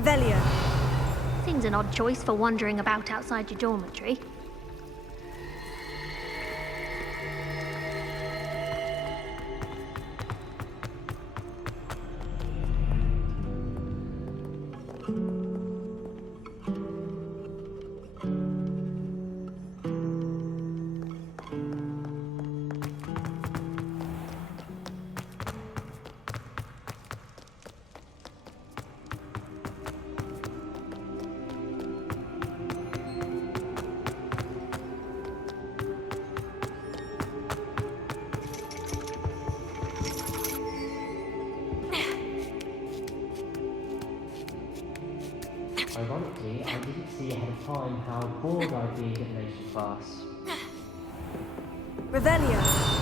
Revelio. Seems an odd choice for wandering about outside your dormitory. Ironically, I didn't see ahead of time how bored I'd be in divination class. Revelio.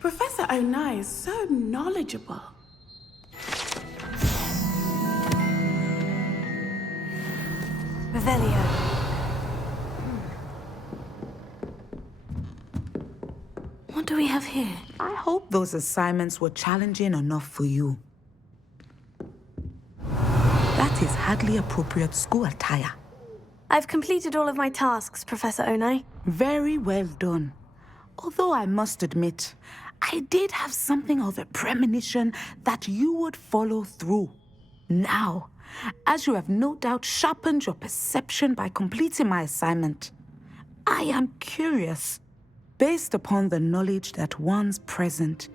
Professor Onai is so knowledgeable. Revelio. What do we have here? I hope those assignments were challenging enough for you. That is hardly appropriate school attire. I've completed all of my tasks, Professor Onai. Very well done. Although I must admit, I did have something of a premonition that you would follow through. Now, as you have no doubt sharpened your perception by completing my assignment, I am curious, based upon the knowledge that one's present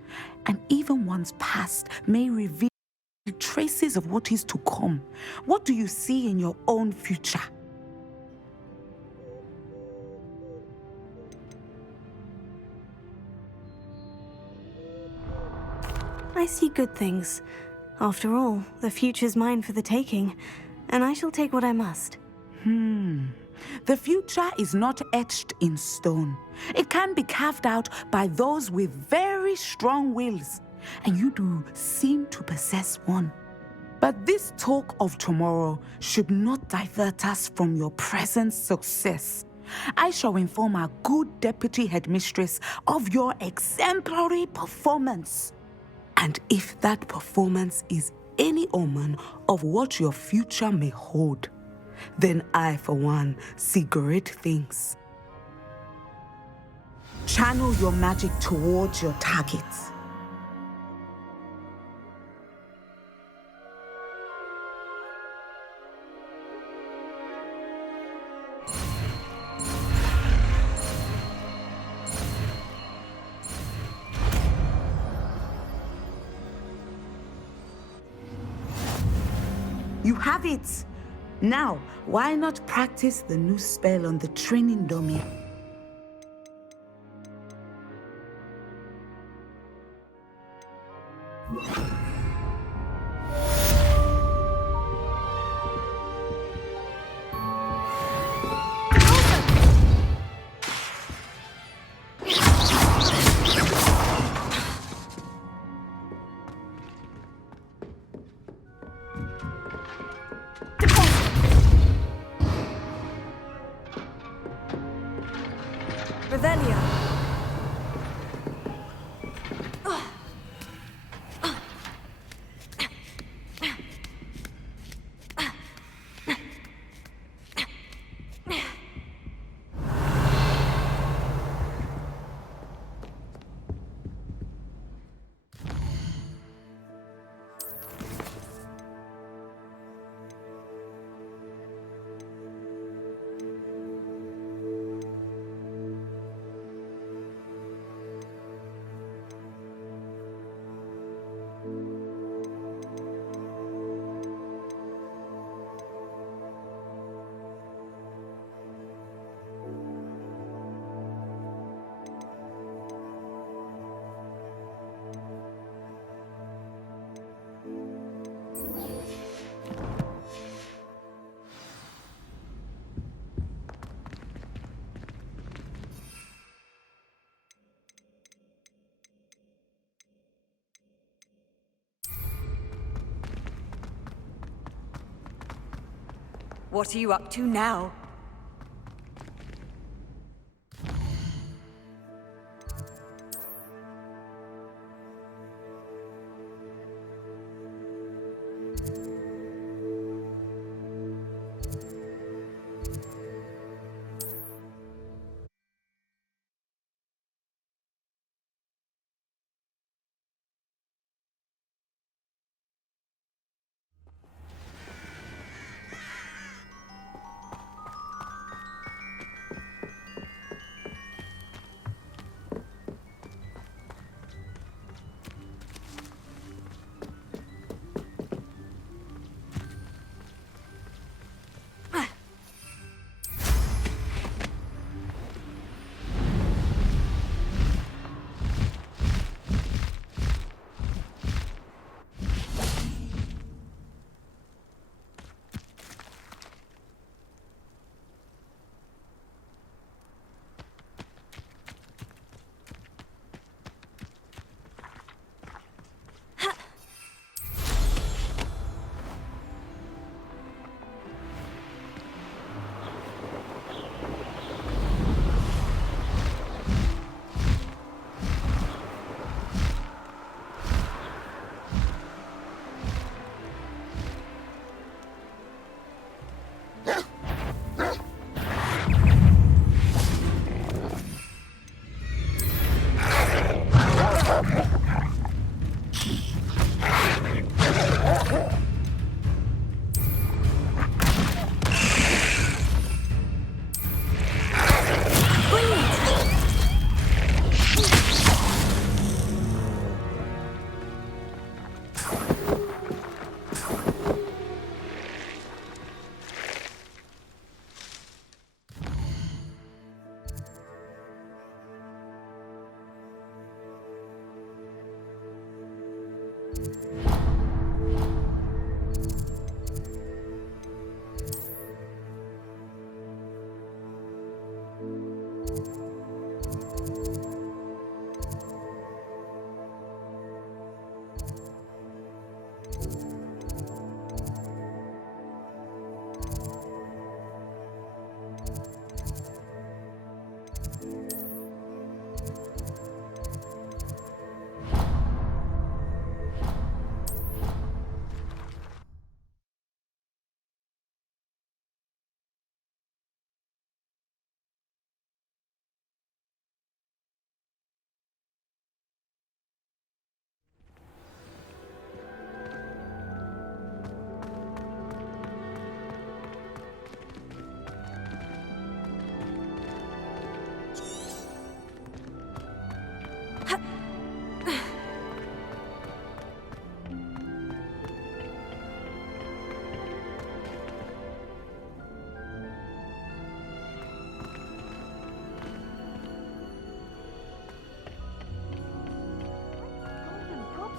and even one's past may reveal traces of what is to come. What do you see in your own future? I see good things. After all, the future's mine for the taking, and I shall take what I must. The future is not etched in stone. It can be carved out by those with very strong wills, and you do seem to possess one. But this talk of tomorrow should not divert us from your present success. I shall inform our good deputy headmistress of your exemplary performance. And if that performance is any omen of what your future may hold, then I, for one, see great things. Channel your magic towards your targets. You have it! Now, why not practice the new spell on the training dummy? Revelio. What are you up to now?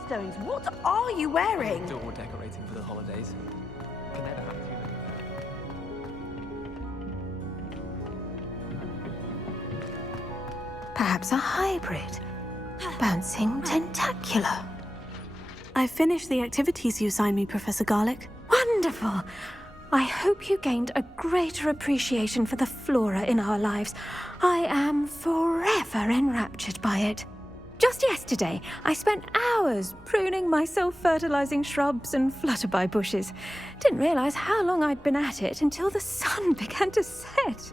Stones, what are you wearing? Door decorating for the holidays. Can never have too many. Perhaps a hybrid. Bouncing tentacular. I finished the activities you assigned me, Professor Garlick. Wonderful. I hope you gained a greater appreciation for the flora in our lives. I am forever enraptured by it. Just yesterday, I spent hours pruning my self-fertilizing shrubs and flutterby bushes. Didn't realize how long I'd been at it until the sun began to set.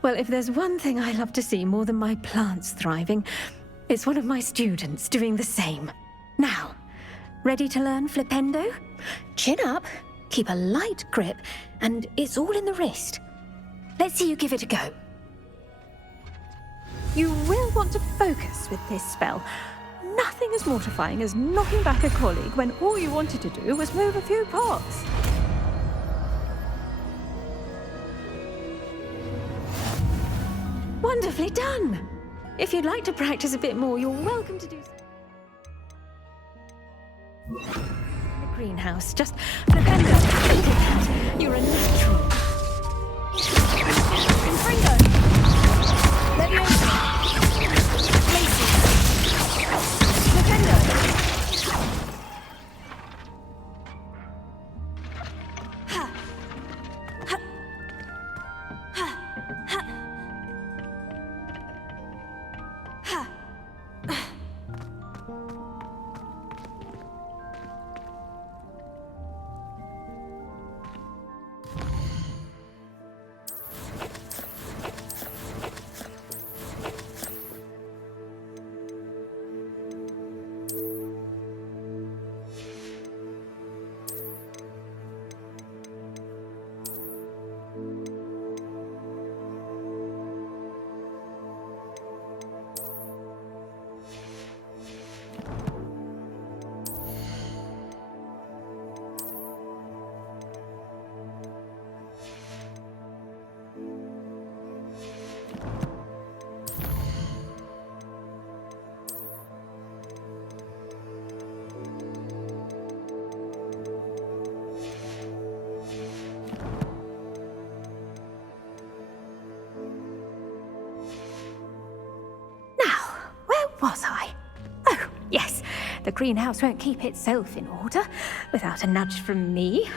Well, if there's one thing I love to see more than my plants thriving, it's one of my students doing the same. Now, ready to learn Flipendo? Chin up, keep a light grip, and it's all in the wrist. Let's see you give it a go. You will want to focus with this spell. Nothing as mortifying as knocking back a colleague when all you wanted to do was move a few pots. Wonderfully done! If you'd like to practice a bit more, you're welcome to do so. In the greenhouse, just Flipendo. Look at that. You're a natural. Fringo! Leviosa! Lacey! Flipendo! Ha! Ha! The greenhouse won't keep itself in order without a nudge from me.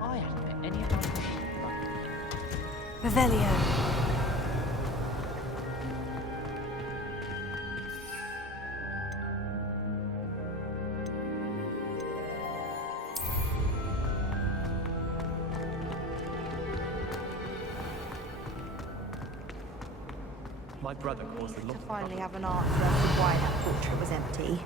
I haven't met any of my friends. Revelio. My brother caused a lot To of finally trouble. have an answer as to why that portrait was empty.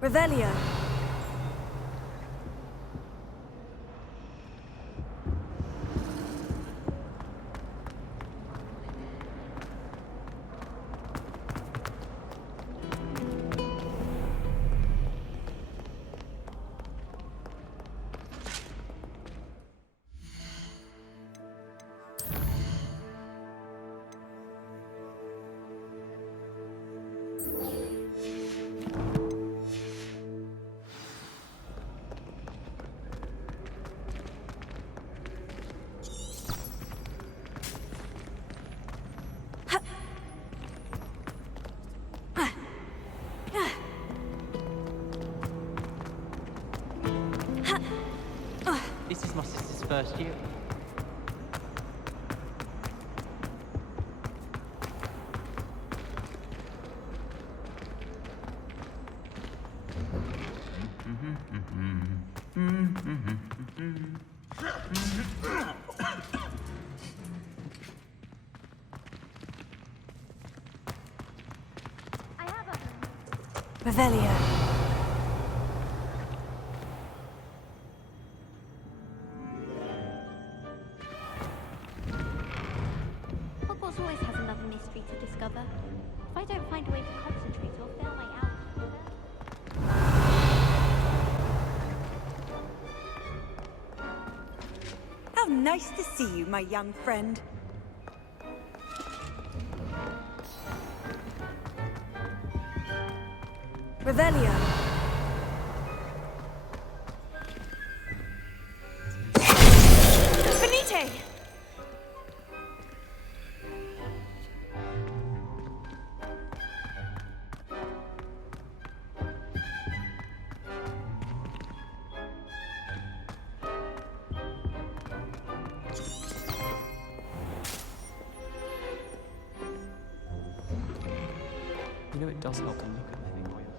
Revelio. This is my sister's first year. I have a... Revelio. Hogwarts always has another mystery to discover. If I don't find a way to concentrate or fail my out. How nice to see you, my young friend. Revelio. Finite! You know, it does help when you can think by yourself.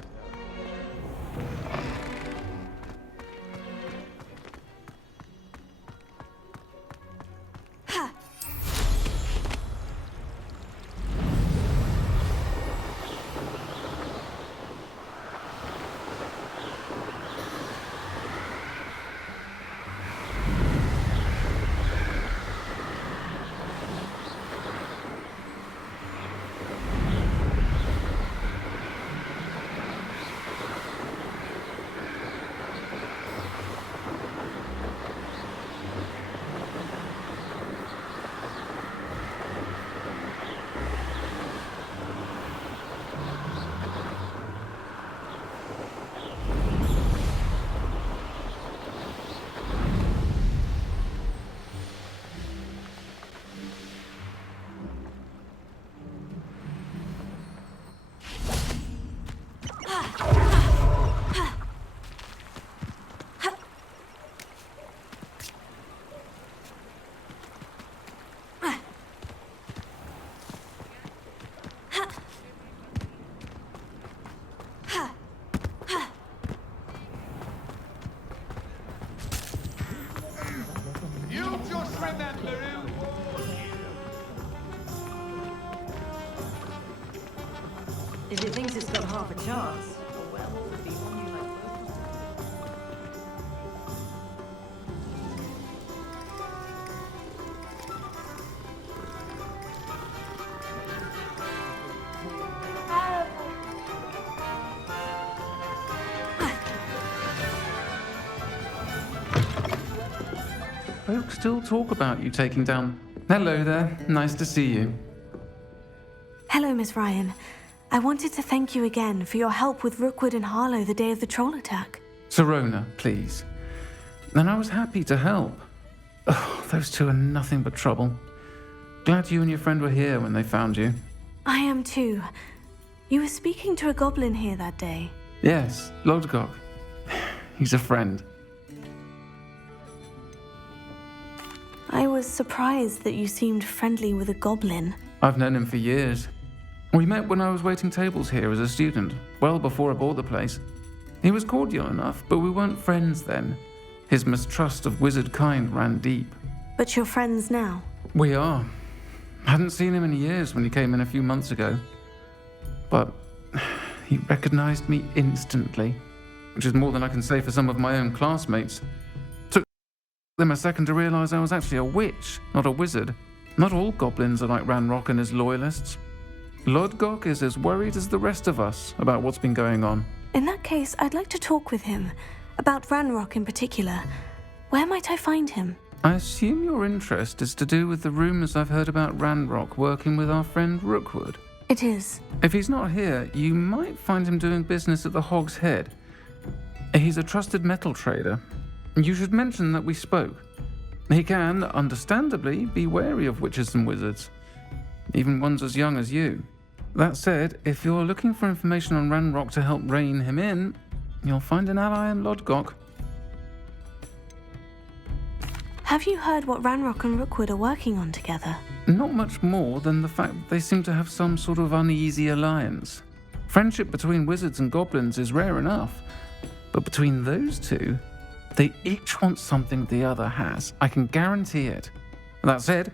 Unless it's got half a chance. A werewolf would be on you like Folks still talk about you taking down... Hello there. Nice to see you. Hello, Miss Ryan. I wanted to thank you again for your help with Rookwood and Harlow the day of the troll attack. Serona, please. And I was happy to help. Oh, those two are nothing but trouble. Glad you and your friend were here when they found you. I am too. You were speaking to a goblin here that day. Yes, Lodgok. He's a friend. I was surprised that you seemed friendly with a goblin. I've known him for years. We met when I was waiting tables here as a student, well before I bought the place. He was cordial enough, but we weren't friends then. His mistrust of wizard kind ran deep. But you're friends now? We are. Hadn't seen him in years when he came in a few months ago. But he recognized me instantly, which is more than I can say for some of my own classmates. Took them a second to realize I was actually a witch, not a wizard. Not all goblins are like Ranrock and his loyalists. Lodgok is as worried as the rest of us about what's been going on. In that case, I'd like to talk with him. About Ranrock in particular. Where might I find him? I assume your interest is to do with the rumors I've heard about Ranrock working with our friend Rookwood. It is. If he's not here, you might find him doing business at the Hog's Head. He's a trusted metal trader. You should mention that we spoke. He can, understandably, be wary of witches and wizards, even ones as young as you. That said, if you're looking for information on Ranrock to help rein him in, you'll find an ally in Lodgok. Have you heard what Ranrock and Rookwood are working on together? Not much more than the fact that they seem to have some sort of uneasy alliance. Friendship between wizards and goblins is rare enough, but between those two, they each want something the other has. I can guarantee it. That said,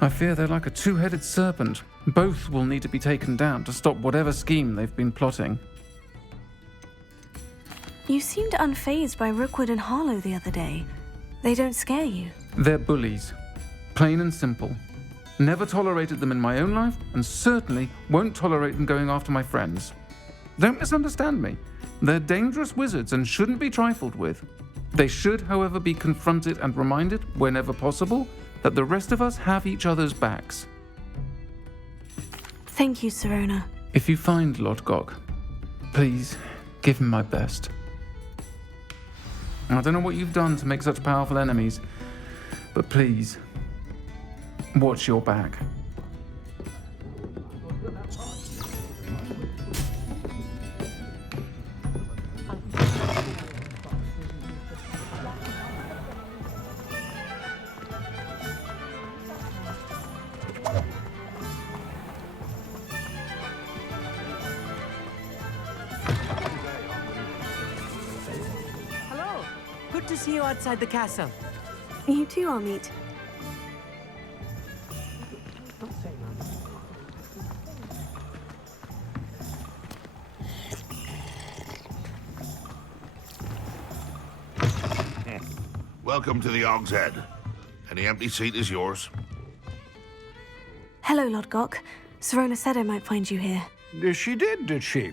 I fear they're like a two-headed serpent. Both will need to be taken down to stop whatever scheme they've been plotting. You seemed unfazed by Rookwood and Harlow the other day. They don't scare you. They're bullies. Plain and simple. Never tolerated them in my own life, and certainly won't tolerate them going after my friends. Don't misunderstand me. They're dangerous wizards and shouldn't be trifled with. They should, however, be confronted and reminded, whenever possible, that the rest of us have each other's backs. Thank you, Serona. If you find Lodgok, please give him my best. I don't know what you've done to make such powerful enemies, but please, watch your back. Good to see you outside the castle. You too, Amit. Welcome to the Hog's Head. Any empty seat is yours. Hello, Lodgok. Serona said I might find you here. She did she?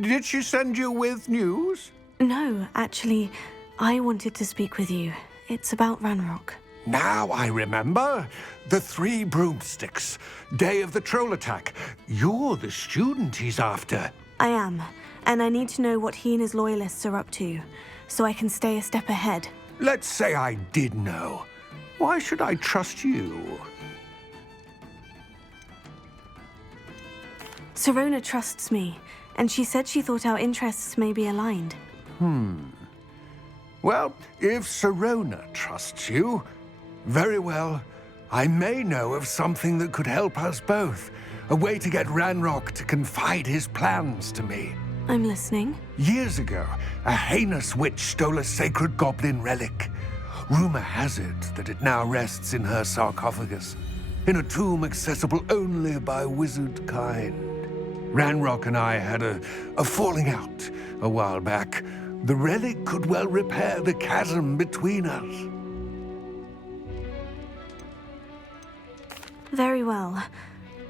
Did she send you with news? No, actually, I wanted to speak with you. It's about Ranrock. Now I remember. The 3 broomsticks. Day of the troll attack. You're the student he's after. I am, and I need to know what he and his loyalists are up to, so I can stay a step ahead. Let's say I did know. Why should I trust you? Serona trusts me, and she said she thought our interests may be aligned. Well, if Serona trusts you, very well. I may know of something that could help us both. A way to get Ranrock to confide his plans to me. I'm listening. Years ago, a heinous witch stole a sacred goblin relic. Rumor has it that it now rests in her sarcophagus, in a tomb accessible only by wizard kind. Ranrock and I had a falling out a while back. The relic could well repair the chasm between us. Very well.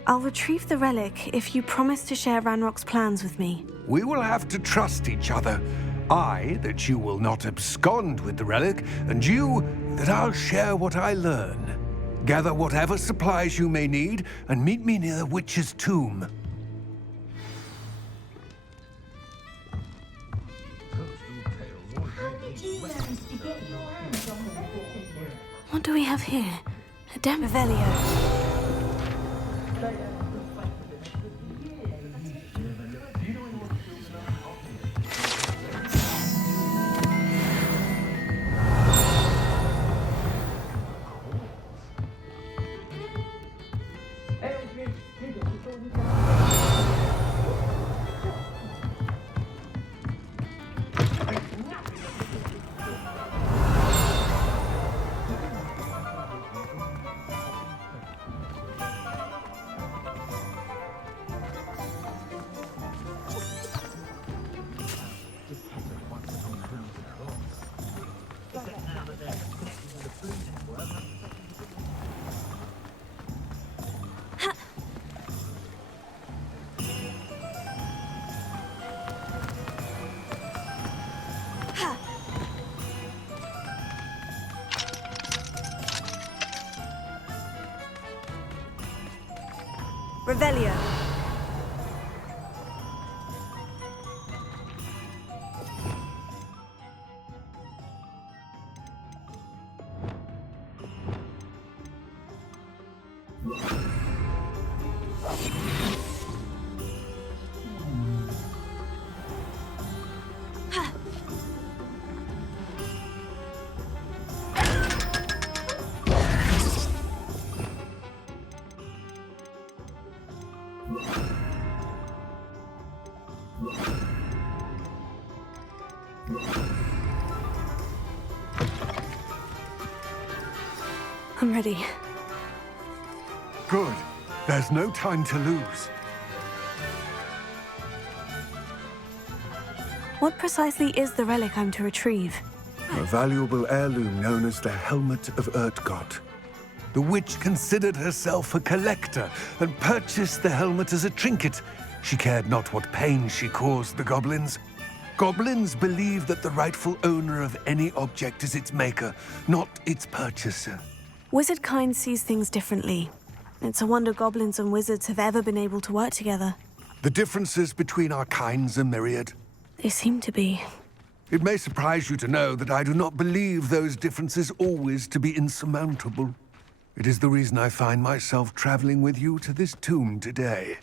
I'll retrieve the relic if you promise to share Ranrock's plans with me. We will have to trust each other. I, that you will not abscond with the relic, and you, that I'll share what I learn. Gather whatever supplies you may need, and meet me near the witch's tomb. What do we have here? A Revelio. Revelio. I'm ready. Good. There's no time to lose. What precisely is the relic I'm to retrieve? A valuable heirloom known as the Helmet of Urtgott. The witch considered herself a collector and purchased the helmet as a trinket. She cared not what pain she caused the goblins. Goblins believe that the rightful owner of any object is its maker, not its purchaser. Wizard kind sees things differently. It's a wonder goblins and wizards have ever been able to work together. The differences between our kinds are myriad. They seem to be. It may surprise you to know that I do not believe those differences always to be insurmountable. It is the reason I find myself traveling with you to this tomb today.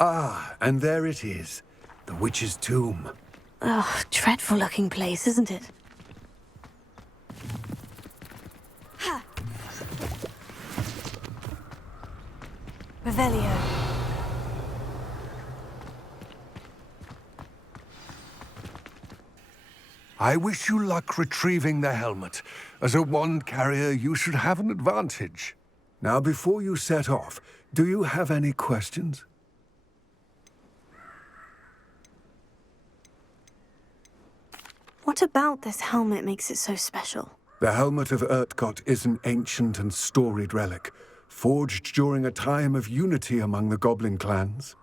Ah, and there it is. The witch's tomb. Oh, dreadful looking place, isn't it? Revelio. I wish you luck retrieving the helmet. As a wand carrier, you should have an advantage. Now, before you set off, do you have any questions? What about this helmet makes it so special? The helmet of Urtkot is an ancient and storied relic, forged during a time of unity among the goblin clans.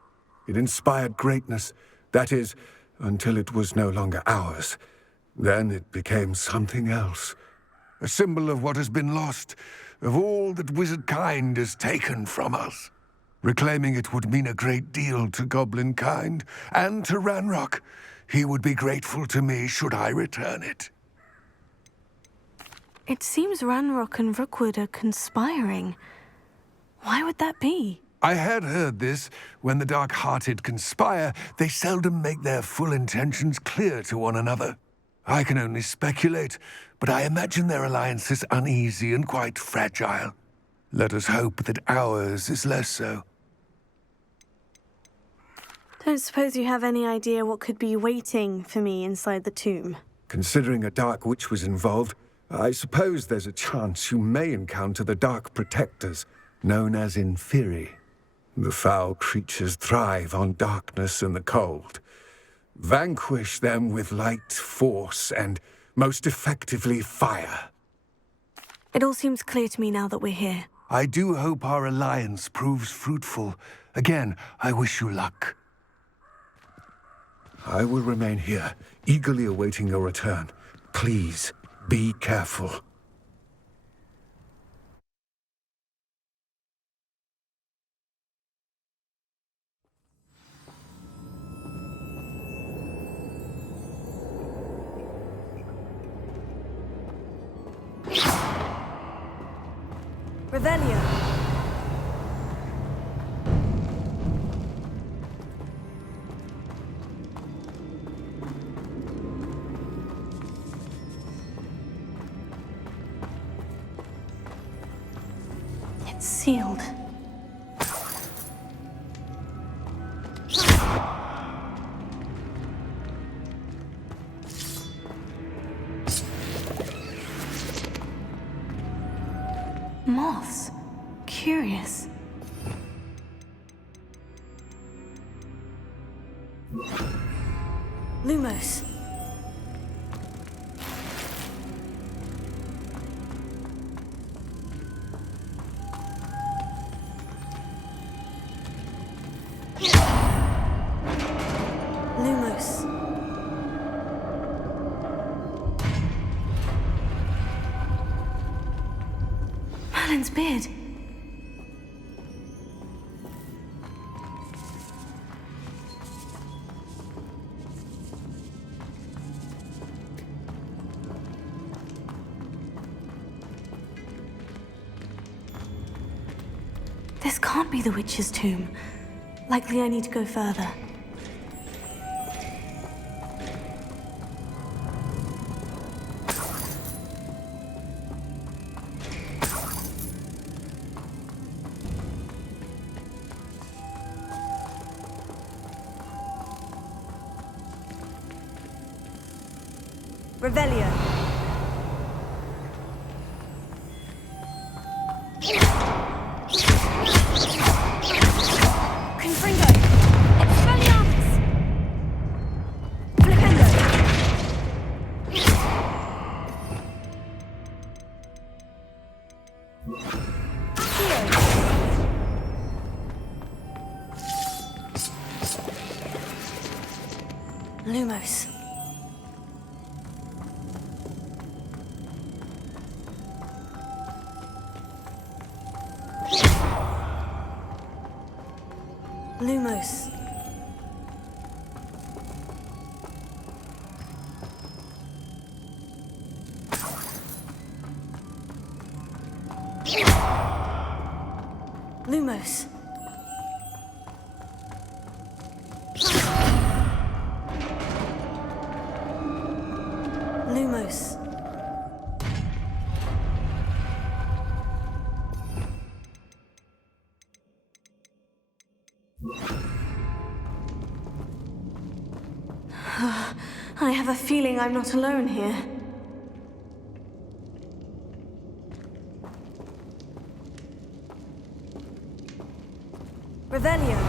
It inspired greatness, that is, until it was no longer ours. Then it became something else. A symbol of what has been lost, of all that wizard kind has taken from us. Reclaiming it would mean a great deal to goblin kind, and to Ranrock. He would be grateful to me should I return it. It seems Ranrock and Rookwood are conspiring. Why would that be? I had heard this. When the dark-hearted conspire, they seldom make their full intentions clear to one another. I can only speculate, but I imagine their alliance is uneasy and quite fragile. Let us hope that ours is less so. Don't suppose you have any idea what could be waiting for me inside the tomb? Considering a Dark Witch was involved, I suppose there's a chance you may encounter the Dark Protectors, known as Inferi. The foul creatures thrive on darkness and the cold. Vanquish them with light, force, and, most effectively, fire. It all seems clear to me now that we're here. I do hope our alliance proves fruitful. Again, I wish you luck. I will remain here, eagerly awaiting your return. Please, be careful. Revelio. It's sealed. Moths. Curious. Lumos. Lumos. Merlin's beard. This can't be the witch's tomb. Likely I need to go further. Revelio. Confringo. Expelliarmus. Flipendo. Accio. Lumos. Lumos. Lumos. Lumos. I have a feeling I'm not alone here. Revelio.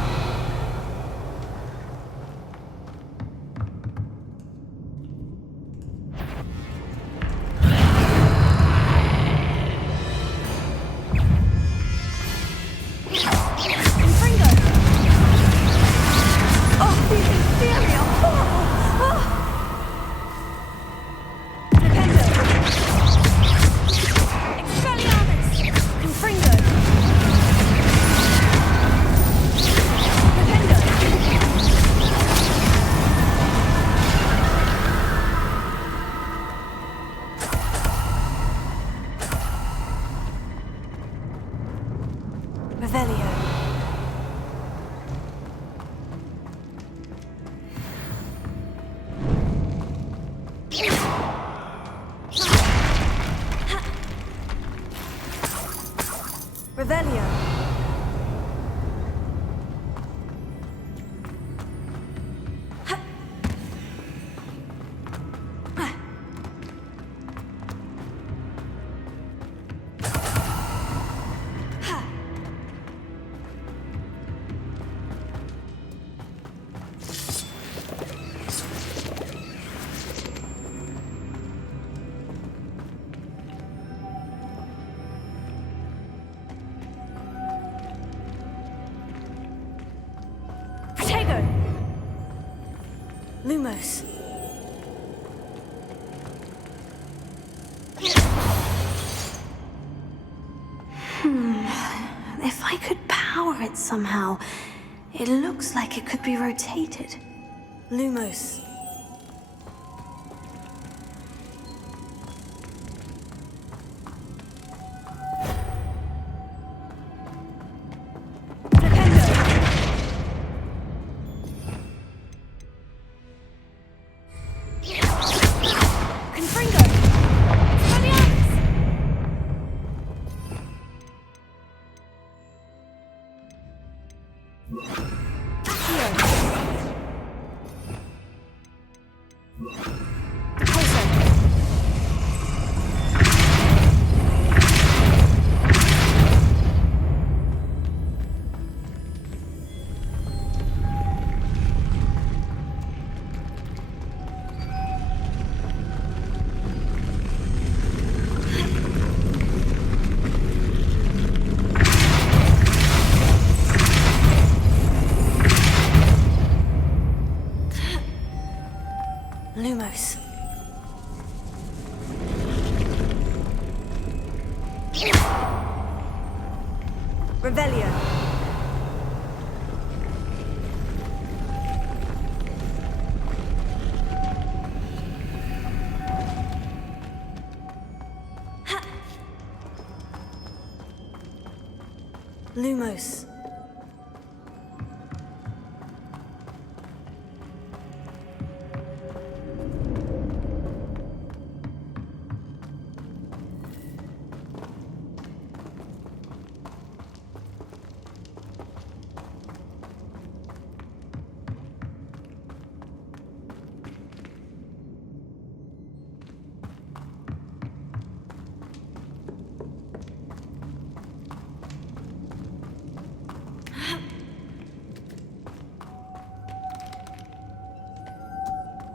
Revelio. Lumos. If I could power it somehow, it looks like it could be rotated. Lumos. Lumos. Revelio. Lumos.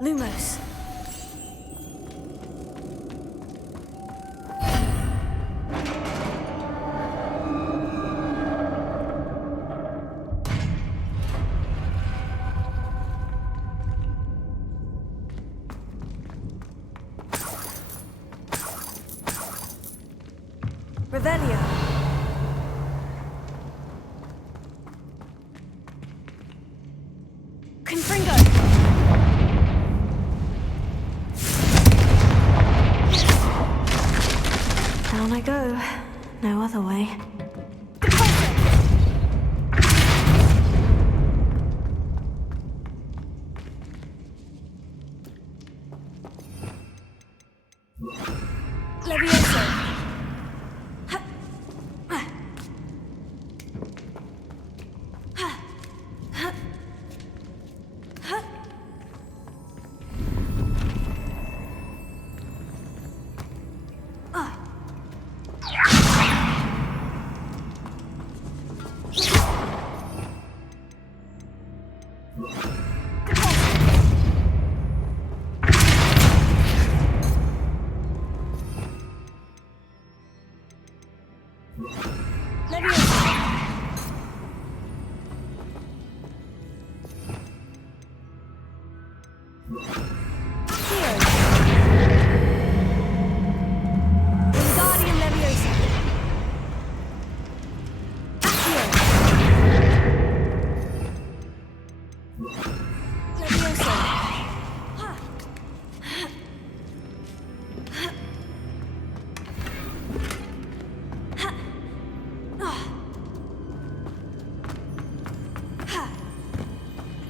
Lumos. Revelio. Confringo. Down I go. No other way. Levioso.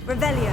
Revelio.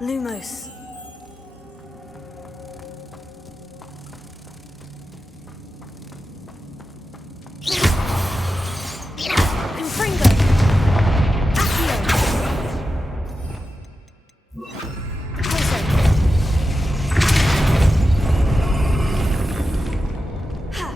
Lumos. Confringo. Accio. Pulso. Ha.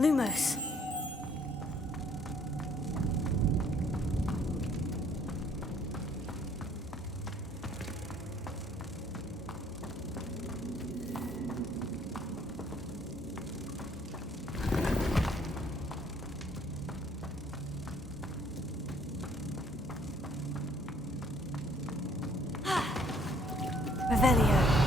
Lumos. Revelio.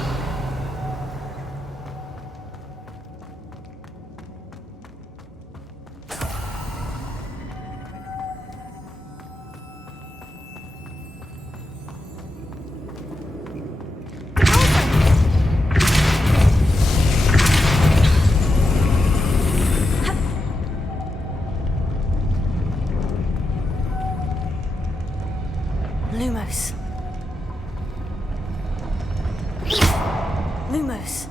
Lumos. Lumos.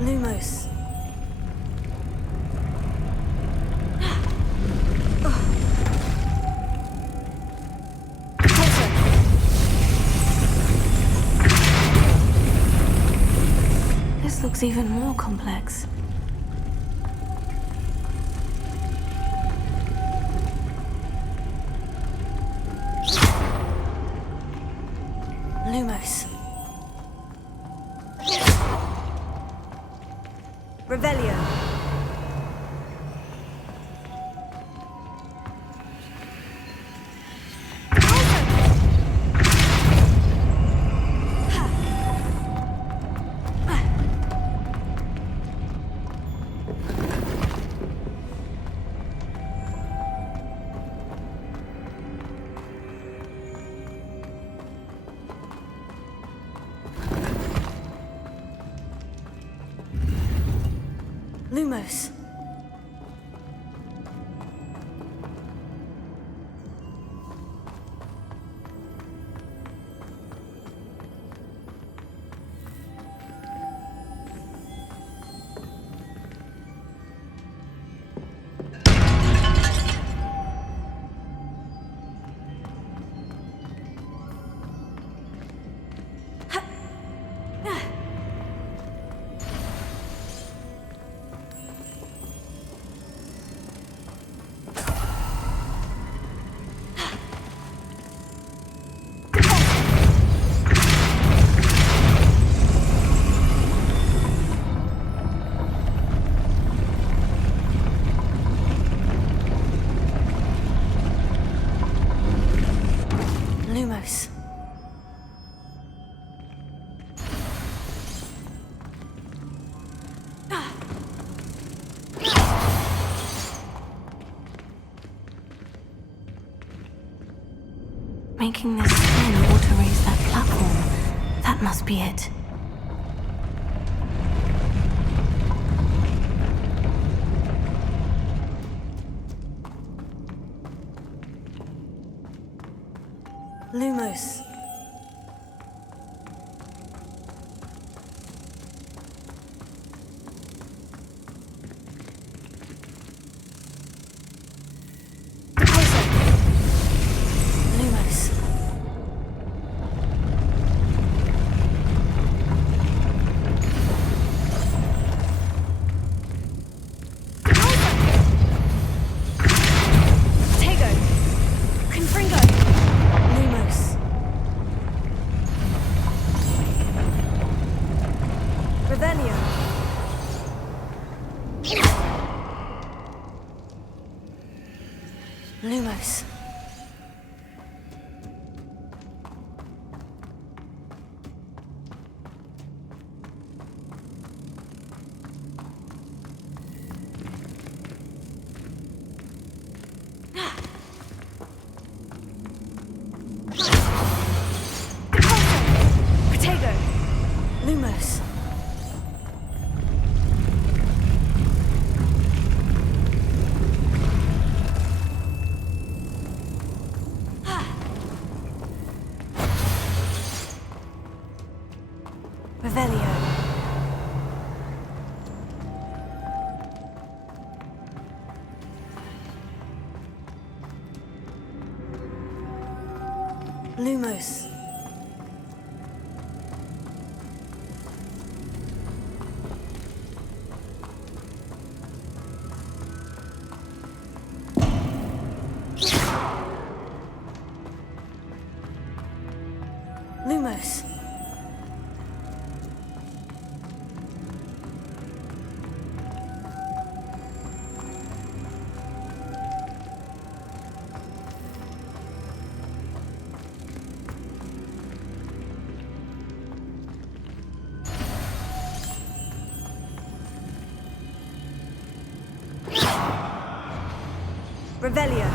Lumos. This looks even more complex. Lumos. Revelio. Lumos. Lumos. Making this spin ought to raise that platform. That must be it. Lumos. Lumos. Tego. Confringo. Lumos. Lumos. Lumos. Revelio. Lumos. Lumos. Revelio.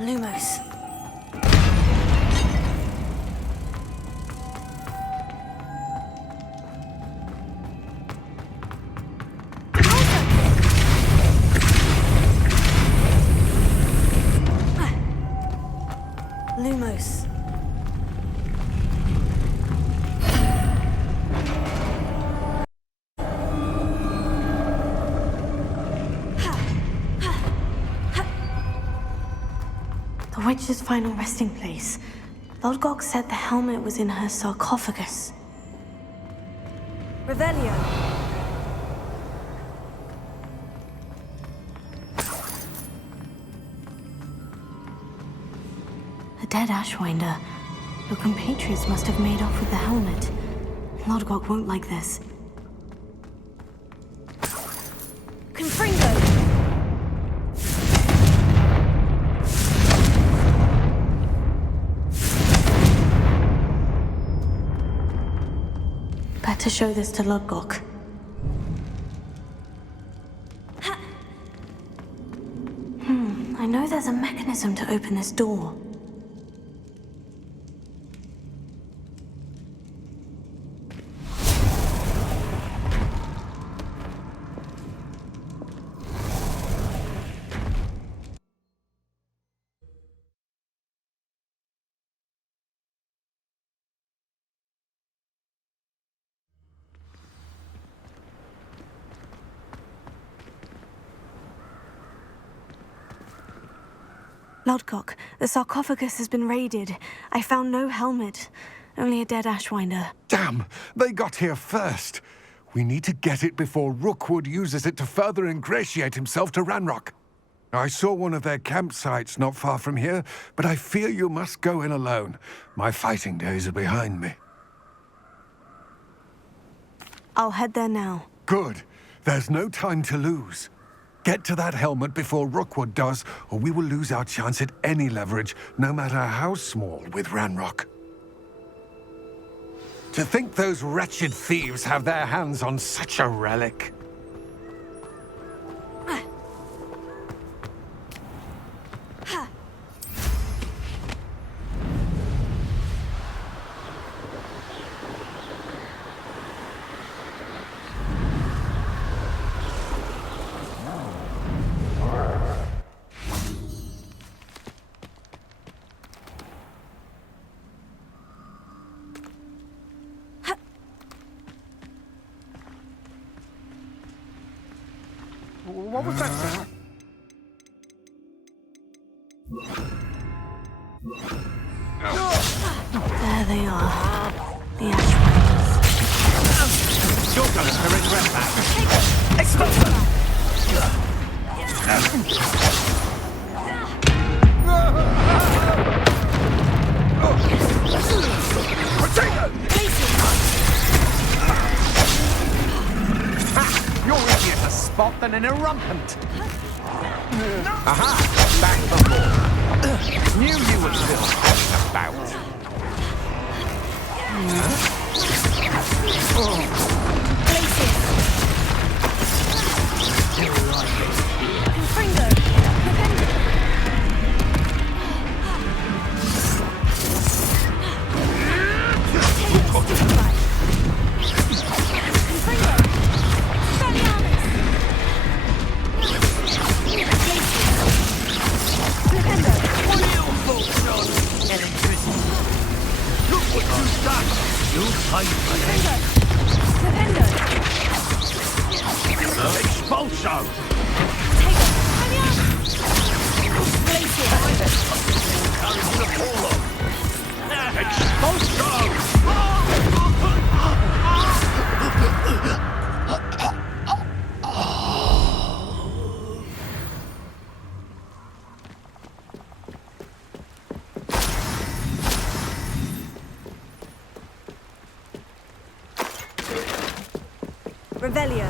Lumos. Lumos. The witch's final resting place. Lodgok said the helmet was in her sarcophagus. Revelio. A dead Ashwinder. Your compatriots must have made off with the helmet. Lodgok won't like this. Confringo! Better show this to Lodgok. I know there's a mechanism to open this door. Lodgok, the sarcophagus has been raided. I found no helmet, only a dead Ashwinder. Damn! They got here first. We need to get it before Rookwood uses it to further ingratiate himself to Ranrock. I saw one of their campsites not far from here, but I fear you must go in alone. My fighting days are behind me. I'll head there now. Good. There's no time to lose. Get to that helmet before Rookwood does, or we will lose our chance at any leverage, no matter how small, with Ranrock. To think those wretched thieves have their hands on such a relic. What was that sound? Now, nothing in a rumpant. Aha! Back the ball. Knew you were still about. Expulso! Revelio.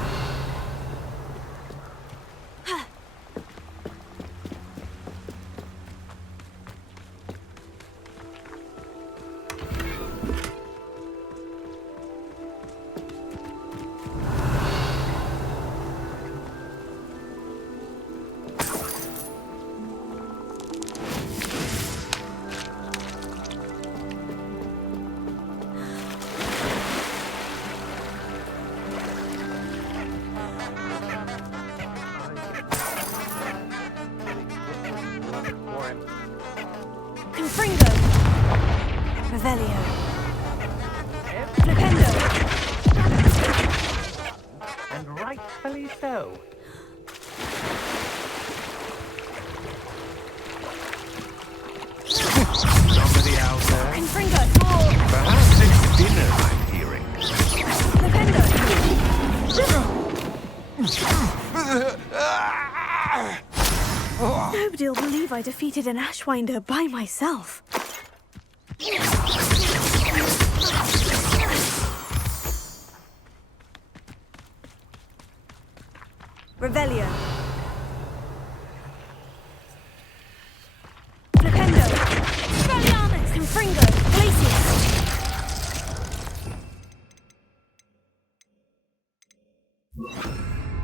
Revelio. Flipendo. And rightfully so. Somebody out there? Confringo. Perhaps it's dinner I'm hearing. Nobody'll believe I defeated an Ashwinder by myself. Revelio. Flipendo. Expelliarmus. Confringo. Glacius.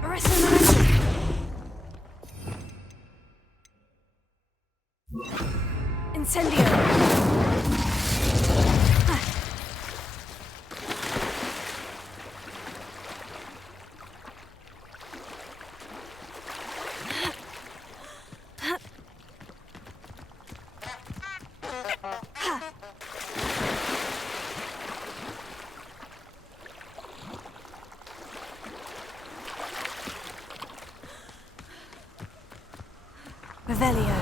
Arresto. Incendio. Revelio.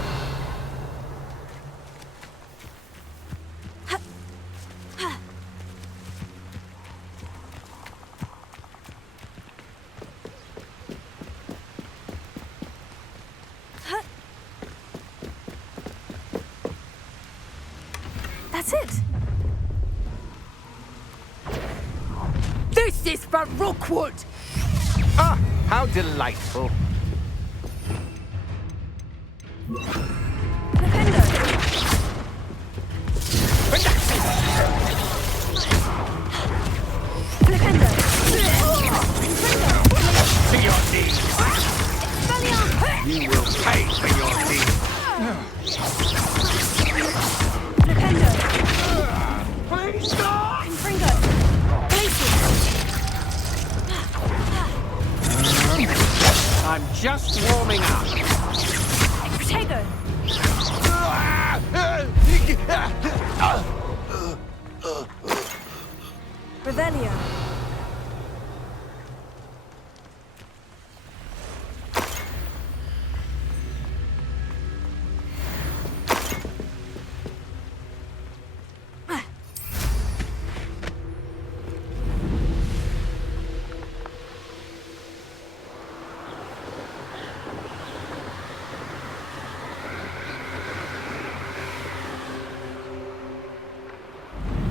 That's it. This is for Rookwood! Ah, how delightful. To your knees. You will pay for your deeds. Please stop! I'm just warming up. Protego. Revelio.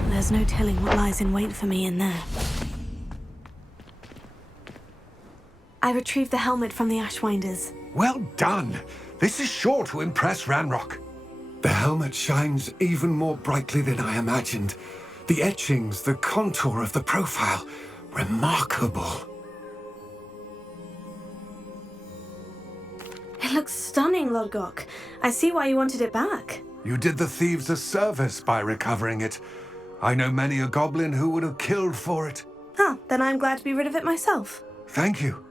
There's no telling what lies in wait for me in there. I retrieved the helmet from the Ashwinders. Well done. This is sure to impress Ranrock. The helmet shines even more brightly than I imagined. The etchings, the contour of the profile, remarkable. It looks stunning, Lodgok. I see why you wanted it back. You did the thieves a service by recovering it. I know many a goblin who would have killed for it. Ah, then I'm glad to be rid of it myself. Thank you.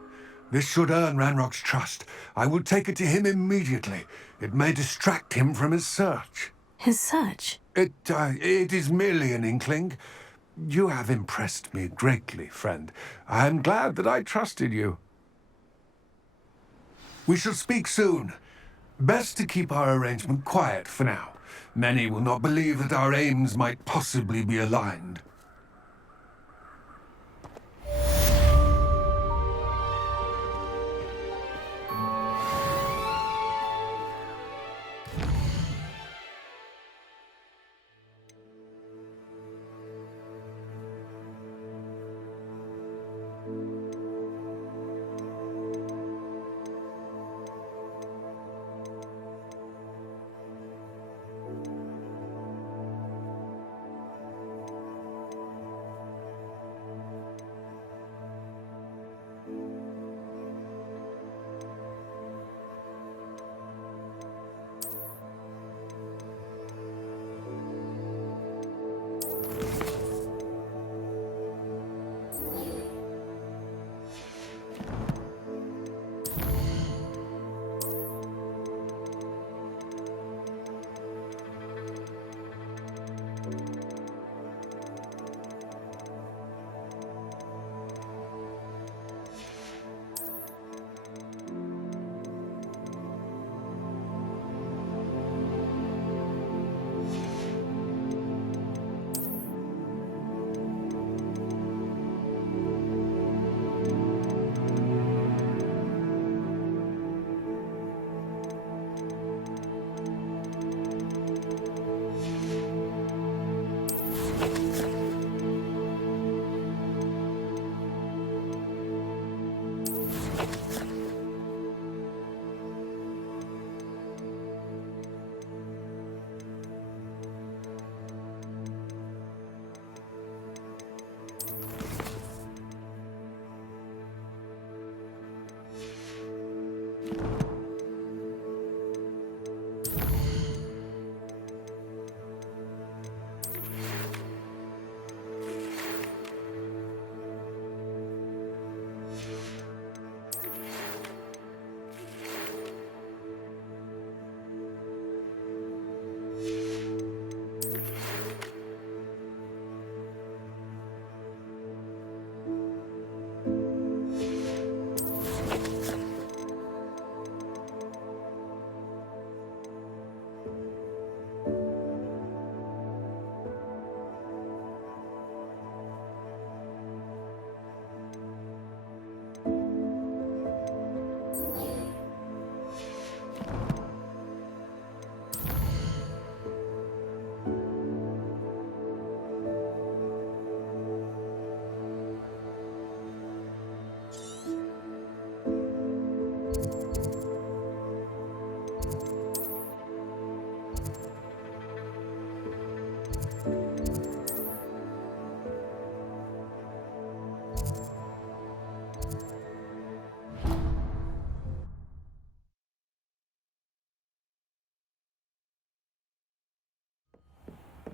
This should earn Ranrock's trust. I will take it to him immediately. It may distract him from his search. His search? It is merely an inkling. You have impressed me greatly, friend. I am glad that I trusted you. We shall speak soon. Best to keep our arrangement quiet for now. Many will not believe that our aims might possibly be aligned.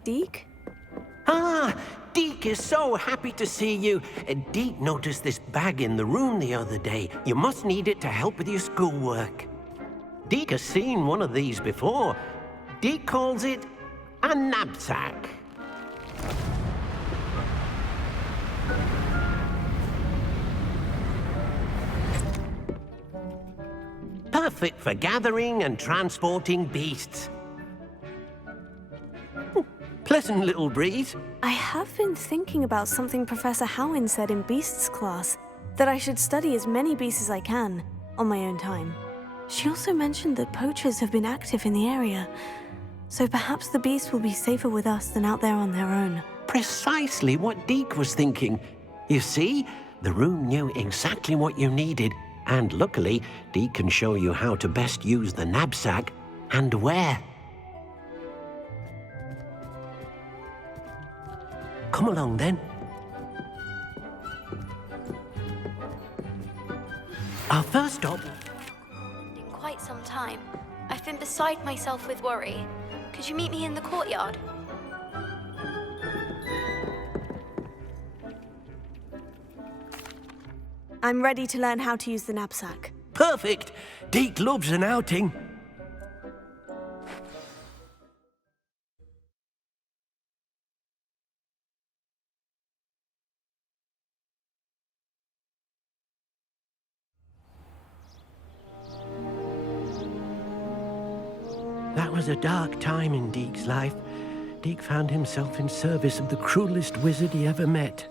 Deke? Ah, Deke is so happy to see you. Deke noticed this bag in the room the other day. You must need it to help with your schoolwork. Deke has seen one of these before. Deke calls it a knapsack. Perfect for gathering and transporting beasts. Pleasant little breeze. I have been thinking about something Professor Howin said in Beasts class, that I should study as many beasts as I can, on my own time. She also mentioned that poachers have been active in the area, so perhaps the beasts will be safer with us than out there on their own. Precisely what Deke was thinking. You see, the room knew exactly what you needed. And luckily, Deke can show you how to best use the knapsack and where. Come along then. Our first stop. In quite some time. I've been beside myself with worry. Could you meet me in the courtyard? I'm ready to learn how to use the knapsack. Perfect. Deke loves an outing. That was a dark time in Deke's life. Deke found himself in service of the cruelest wizard he ever met.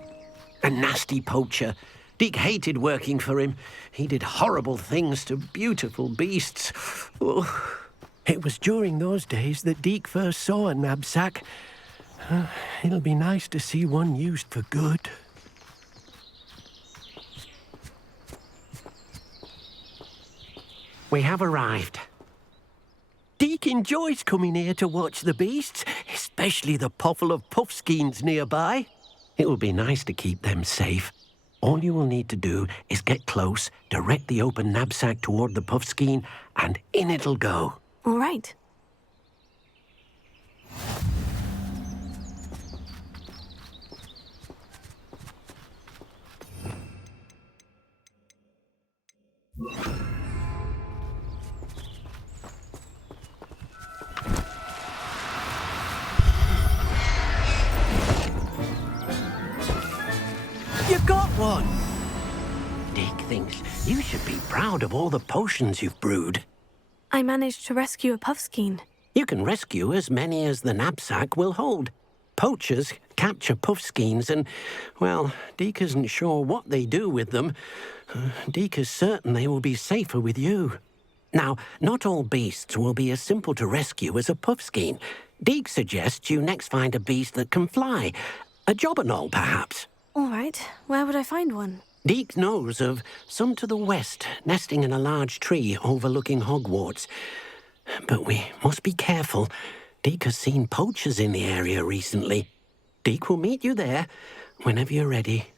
A nasty poacher. Deke hated working for him. He did horrible things to beautiful beasts. Oh. It was during those days that Deke first saw a knapsack. It'll be nice to see one used for good. We have arrived. Deke enjoys coming here to watch the beasts, especially the potful of puffskeins nearby. It will be nice to keep them safe. All you will need to do is get close, direct the open knapsack toward the puffskein, and in it'll go. All right. You've got one! Deke thinks you should be proud of all the potions you've brewed. I managed to rescue a puffskein. You can rescue as many as the knapsack will hold. Poachers capture puffskeins and, well, Deke isn't sure what they do with them. Deke is certain they will be safer with you. Now, not all beasts will be as simple to rescue as a puffskein. Deke suggests you next find a beast that can fly. A jobberknoll, perhaps. All right. Where would I find one? Deke knows of some to the west, nesting in a large tree overlooking Hogwarts. But we must be careful. Deke has seen poachers in the area recently. Deke will meet you there whenever you're ready.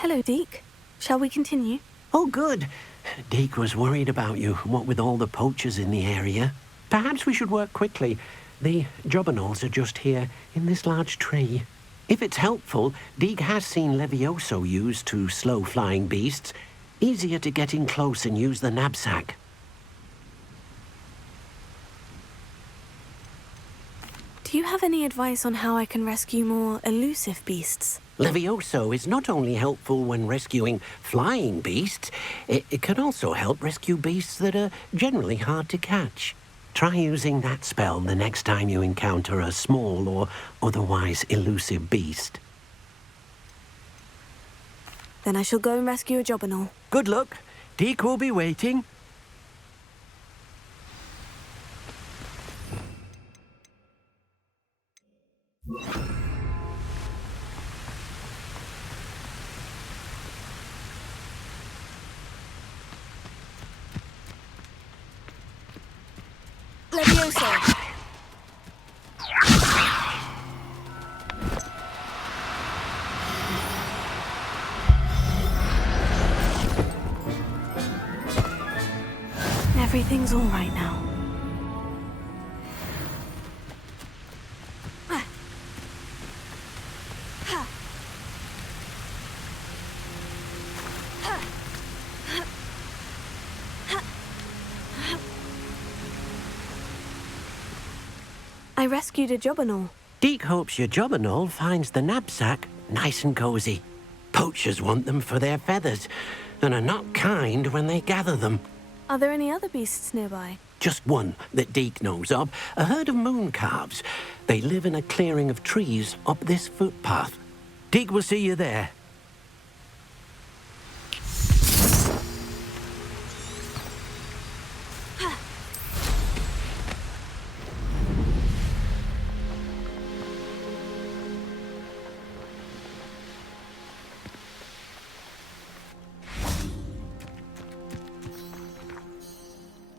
Hello, Deke. Shall we continue? Oh, good. Deke was worried about you, what with all the poachers in the area. Perhaps we should work quickly. The jobberknolls are just here, in this large tree. If it's helpful, Deke has seen Levioso used to slow flying beasts. Easier to get in close and use the knapsack. Do you have any advice on how I can rescue more elusive beasts? Levioso is not only helpful when rescuing flying beasts, it can also help rescue beasts that are generally hard to catch. Try using that spell the next time you encounter a small or otherwise elusive beast. Then I shall go and rescue a jobberknoll. Good luck. Deke will be waiting. Levioso! Everything's all right now. I rescued a jobberknoll. Deke hopes your jobberknoll finds the knapsack nice and cozy. Poachers want them for their feathers, and are not kind when they gather them. Are there any other beasts nearby? Just one that Deke knows of, a herd of moon calves. They live in a clearing of trees up this footpath. Deke will see you there.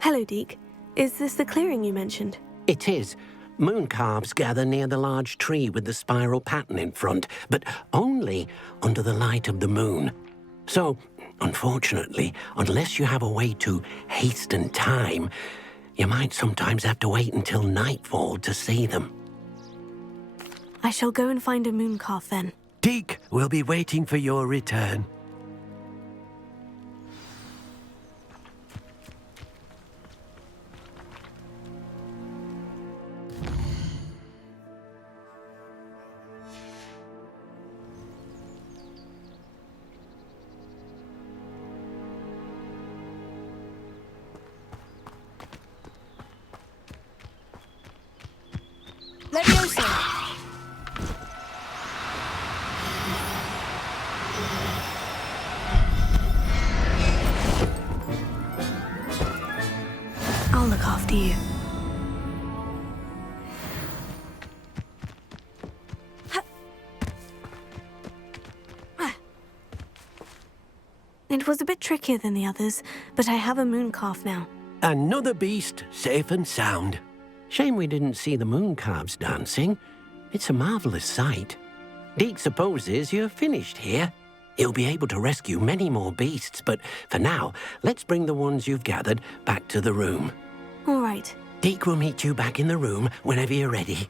Hello, Deke. Is this the clearing you mentioned? It is. Moon calves gather near the large tree with the spiral pattern in front, but only under the light of the moon. So, unfortunately, unless you have a way to hasten time, you might sometimes have to wait until nightfall to see them. I shall go and find a moon calf then. Deke will be waiting for your return. Leviosa! I'll look after you. It was a bit trickier than the others, but I have a moon calf now. Another beast, safe and sound. Shame we didn't see the moon calves dancing. It's a marvelous sight. Deke supposes you're finished here. He'll be able to rescue many more beasts, but for now, let's bring the ones you've gathered back to the room. All right. Deke will meet you back in the room whenever you're ready.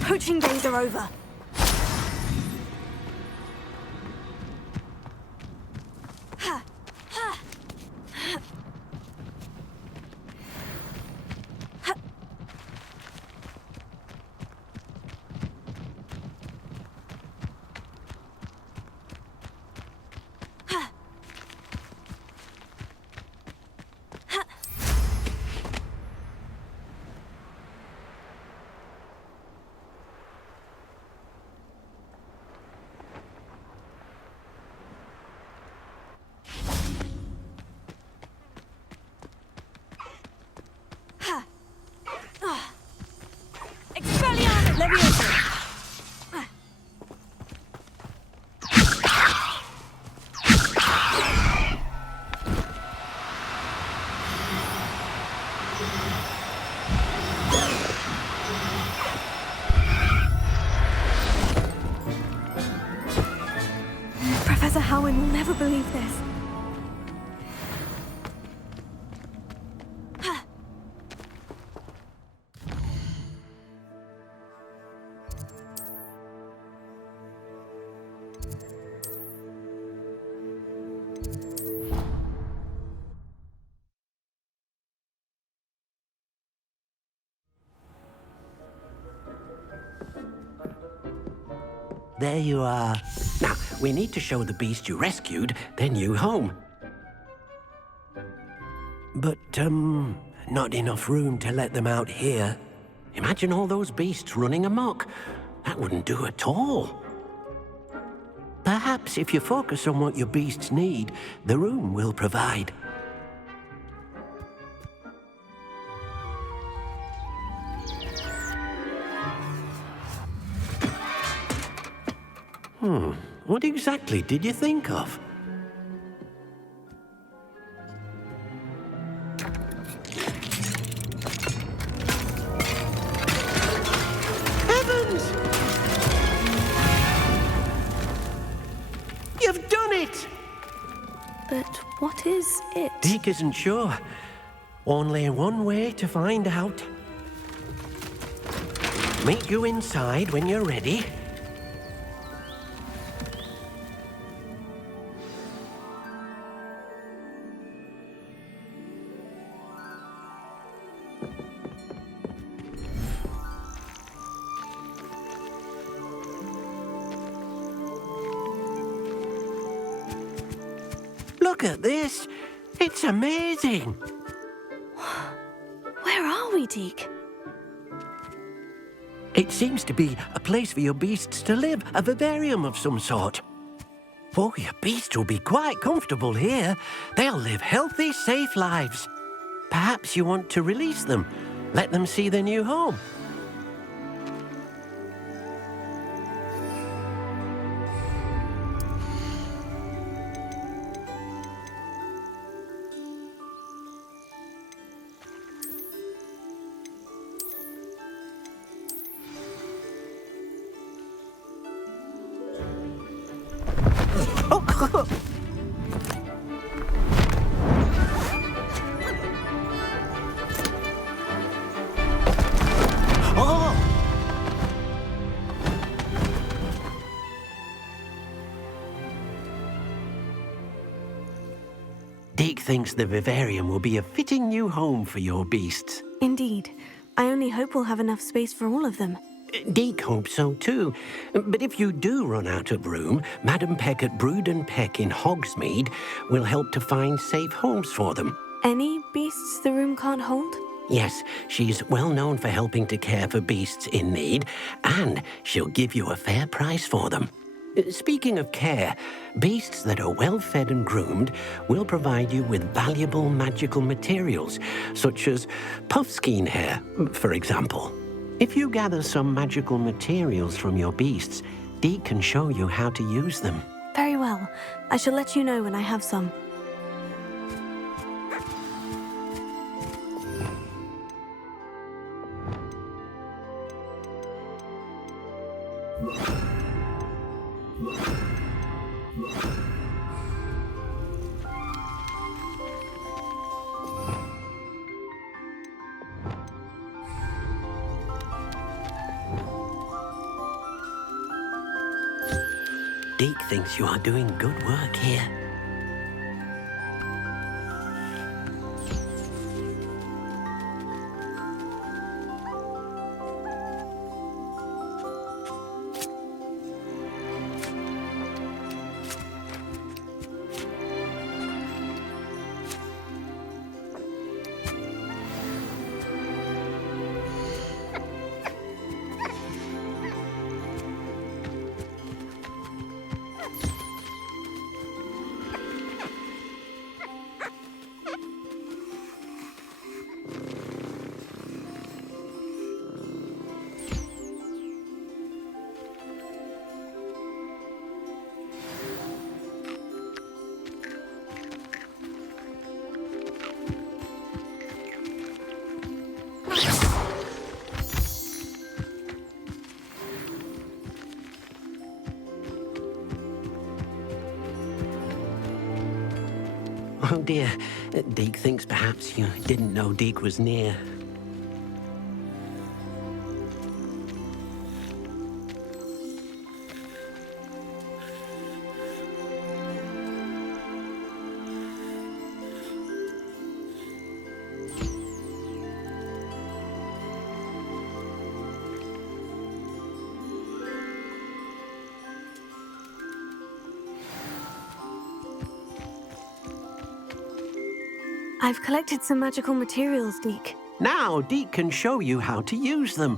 Poaching days are over. Professor Howin will never believe this. There you are. Now, we need to show the beast you rescued their new home. But, not enough room to let them out here. Imagine all those beasts running amok. That wouldn't do at all. Perhaps if you focus on what your beasts need, the room will provide. What exactly did you think of? Heavens! You've done it! But what is it? Deke isn't sure. Only one way to find out. Meet you inside when you're ready. Look at this. It's amazing. Where are we, Deke? It seems to be a place for your beasts to live, a vivarium of some sort. Oh, your beasts will be quite comfortable here. They'll live healthy, safe lives. Perhaps you want to release them, let them see their new home. Deke thinks the vivarium will be a fitting new home for your beasts. Indeed. I only hope we'll have enough space for all of them. Deke hopes so too. But if you do run out of room, Madam Peck at Brood and Peck in Hogsmeade will help to find safe homes for them. Any beasts the room can't hold? Yes, she's well known for helping to care for beasts in need, and she'll give you a fair price for them. Speaking of care, beasts that are well fed and groomed will provide you with valuable magical materials, such as puffskein hair, for example. If you gather some magical materials from your beasts, Deke can show you how to use them. Very well. I shall let you know when I have some. Deke thinks you are doing good work here. Oh dear, Deke thinks perhaps you didn't know Deke was near. I've collected some magical materials, Deke. Now, Deke can show you how to use them.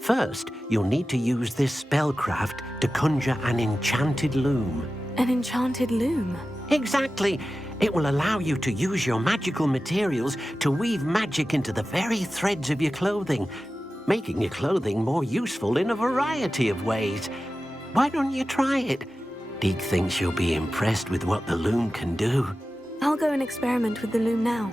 First, you'll need to use this spellcraft to conjure an enchanted loom. An enchanted loom? Exactly. It will allow you to use your magical materials to weave magic into the very threads of your clothing, making your clothing more useful in a variety of ways. Why don't you try it? Deke thinks you'll be impressed with what the loom can do. I'll go and experiment with the loom now.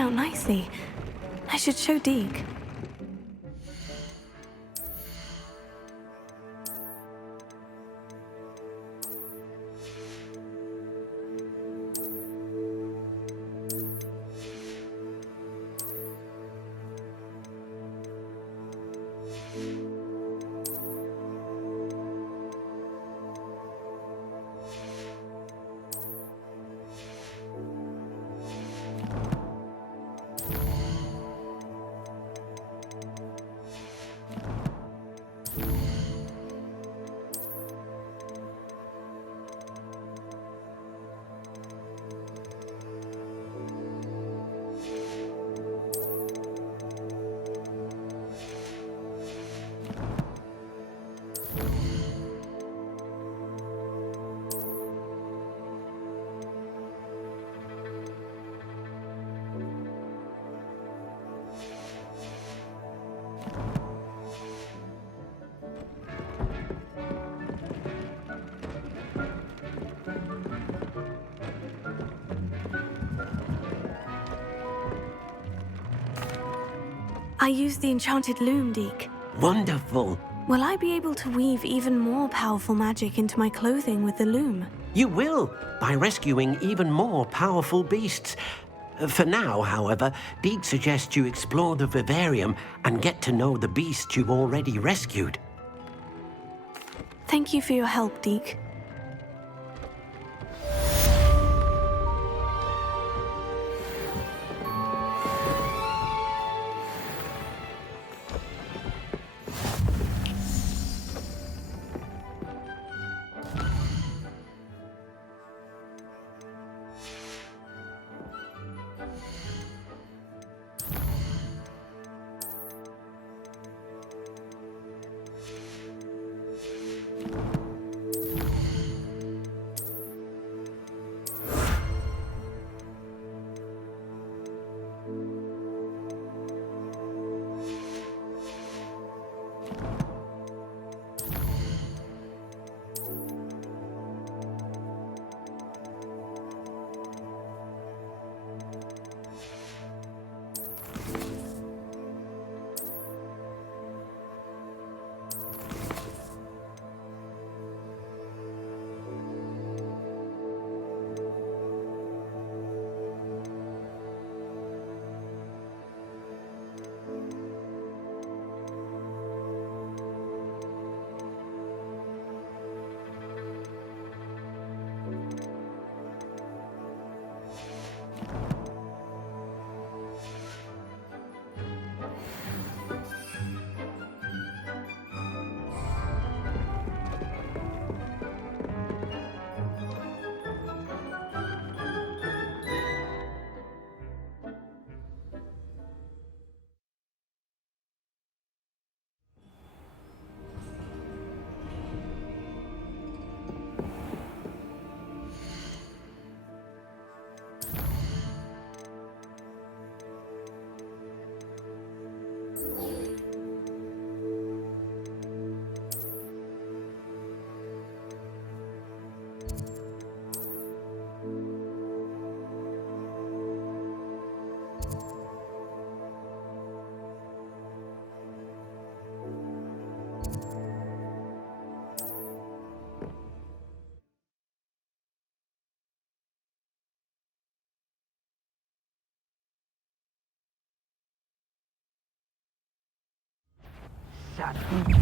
out nicely. I should show Deke. I used the enchanted loom, Deke. Wonderful. Will I be able to weave even more powerful magic into my clothing with the loom? You will, by rescuing even more powerful beasts. For now, however, Deke suggests you explore the vivarium and get to know the beasts you've already rescued. Thank you for your help, Deke.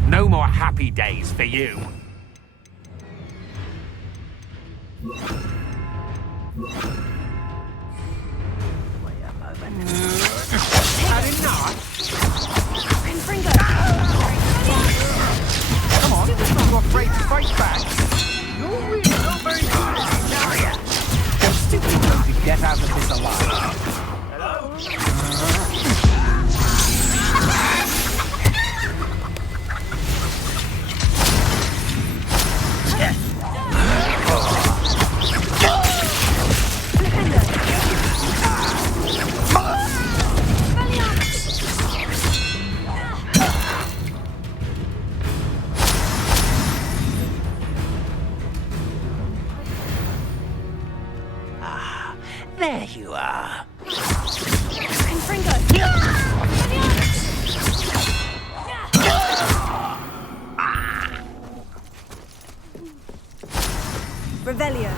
No more happy days for you. Had enough? Come on, you're not afraid to fight back. You're really not very good, are you? You're stupid enough to get out of this alive. There you are. Revelio.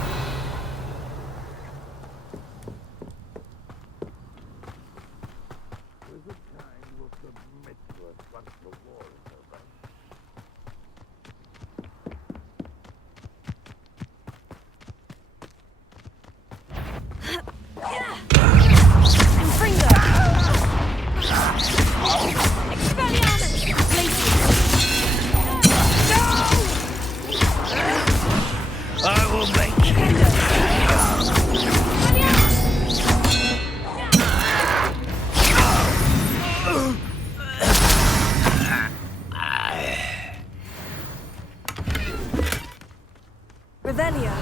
I will make you. Revelio.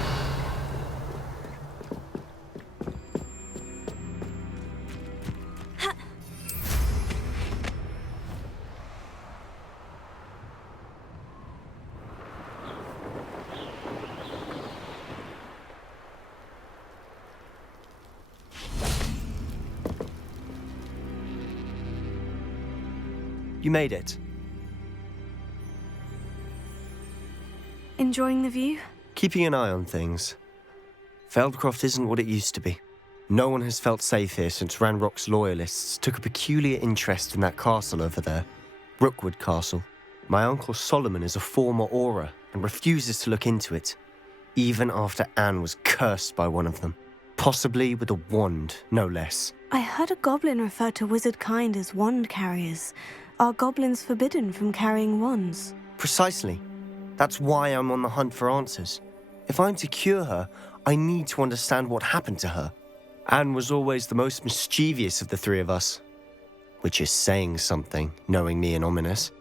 You made it. Enjoying the view? Keeping an eye on things. Feldcroft isn't what it used to be. No one has felt safe here since Ranrock's loyalists took a peculiar interest in that castle over there. Rookwood Castle. My uncle Solomon is a former Auror and refuses to look into it, even after Anne was cursed by one of them. Possibly with a wand, no less. I heard a goblin refer to wizard kind as wand carriers. Are goblins forbidden from carrying wands? Precisely. That's why I'm on the hunt for answers. If I'm to cure her, I need to understand what happened to her. Anne was always the most mischievous of the three of us. Which is saying something, knowing me and Ominous.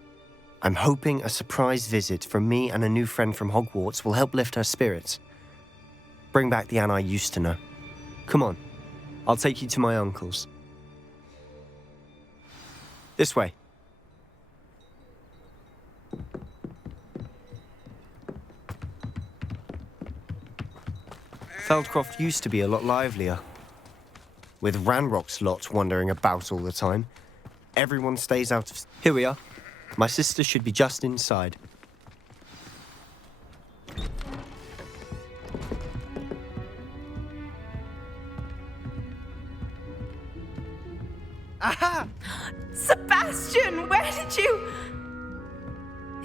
I'm hoping a surprise visit from me and a new friend from Hogwarts will help lift her spirits. Bring back the Anne I used to know. Come on, I'll take you to my uncle's. This way. Feldcroft used to be a lot livelier. With Ranrock's lot wandering about all the time, everyone stays out of... Here we are. My sister should be just inside. Aha! Sebastian, where did you...